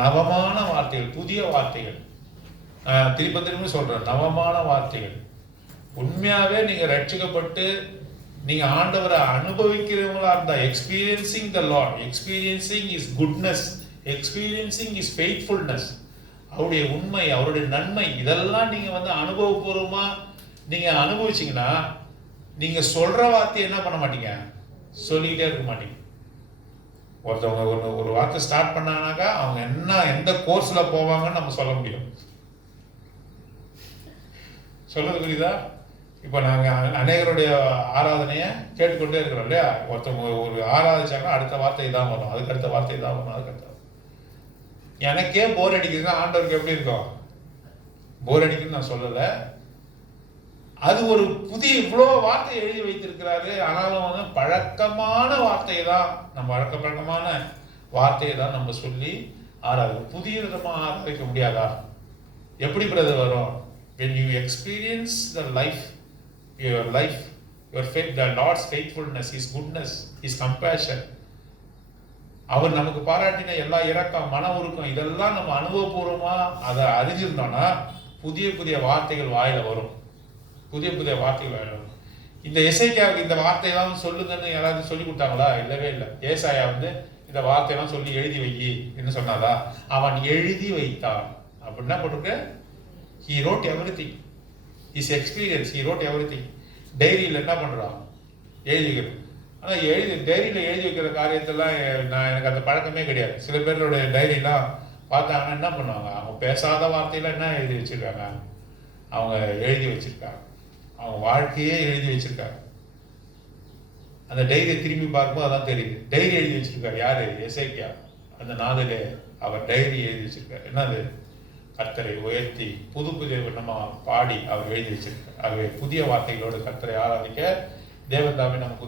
நவமான வார்த்தைகள், புதிய வார்த்தைகள், திரும்ப சொல்றேன், நவமான வார்த்தைகள். உண்மையாவே நீங்க ரட்சிக்கப்பட்டு நீங்க ஆண்டவரை அனுபவிக்கிறவங்களா இருந்தா, experiencing the Lord, experiencing is goodness, experiencing is faithfulness, அவருடைய உண்மை, அவருடைய நன்மை, இதெல்லாம் நீங்க வந்து அனுபவபூர்வமா நீங்க அனுபவிச்சீங்கன்னா நீங்க சொல்ற வார்த்தையை என்ன பண்ண மாட்டீங்க, சொல்லிக்கிட்டே இருக்க மாட்டீங்க. ஒருத்தவங்க ஒரு வார்த்தை ஸ்டார்ட் பண்ணாங்கனாக்கா அவங்க எந்த கோர்ஸ்ல போவாங்கன்னு நம்ம சொல்ல முடியும். சொல்றது புரியுதா? இப்போ நாங்கள் அநேகருடைய ஆராதனையை கேட்டுக்கொண்டே இருக்கிறோம் இல்லையா, ஒருத்தவங்க ஒரு ஆராதிச்சாங்கன்னா அடுத்த வார்த்தை தான் வரும், அதுக்கு அடுத்த வார்த்தை தான் வரும், அதுக்கு அடுத்த. எனக்கே போர் அடிக்குதுன்னா ஆண்டவருக்கு எப்படி இருக்கும், போர் அடிக்குதுன்னு நான் சொல்லலை, அது ஒரு புதிய இவ்வளோ வார்த்தை எழுதி வைத்திருக்கிறாரு. ஆனாலும் வந்து பழக்கமான வார்த்தையை தான் நம்ம பழக்கமான வார்த்தையை தான் நம்ம சொல்லி ஆராதிக்கும். புதிய விதமாக ஆராதிக்க முடியாதா? எப்படி பிரதர் வரும்? when you experience the life, your faith, the Lord's faithfulness, His goodness, His compassion, அவர் நமக்கு பாராட்டின எல்லா இரக்கம், மன உருக்கம், இதெல்லாம் நம்ம அனுபவபூர்வமா அதை அறிஞ்சிருந்தோம்னா புதிய புதிய வார்த்தைகள் வாயில வரும், புதிய புதிய வார்த்தைகள் வாயில வரும். இந்த எசேக்கியாவுக்கு இந்த வார்த்தையெல்லாம் சொல்லுங்கன்னு யாராவது சொல்லி கொடுத்தாங்களா? இல்லவே இல்லை. ஏசாயா வந்து இந்த வார்த்தையெல்லாம் சொல்லி எழுதி வை என்ன சொன்னாதா? அவன் எழுதி வைத்தான். அப்படின்னா போட்டிருக்கு, he wrote everything, his experience, he wrote everything. டைரியில் என்ன பண்ணுறான், எழுதி வைக்கிறது. ஆனால் டைரியில் எழுதி வைக்கிற காரியத்தெல்லாம் எனக்கு அந்த பழக்கமே கிடையாது. சில பேருடைய டைரிலாம் பார்த்தாங்கன்னா என்ன பண்ணுவாங்க, அவங்க பேசாத வார்த்தையில என்ன எழுதி வச்சிருக்காங்க, அவங்க எழுதி வச்சிருக்காங்க, அவங்க வாழ்க்கையே எழுதி வச்சிருக்காங்க. அந்த டைரியை திரும்பி பார்க்கும்போது அதான் தெரியுது. டைரி எழுதி வச்சிருக்காரு யாரு? எசேக்கியா. அந்த நாளிலே அவர் டைரி எழுதி வச்சிருக்காரு. என்னது? கர்த்தரை உயர்த்தி புது புதிய நம்ம பாடி அவர் எழுதி வச்சிருக்கார். ஆகவே புதிய வார்த்தைகளோடு கர்த்தரை ஆராதிக்க தேவன் தாமே நமக்கு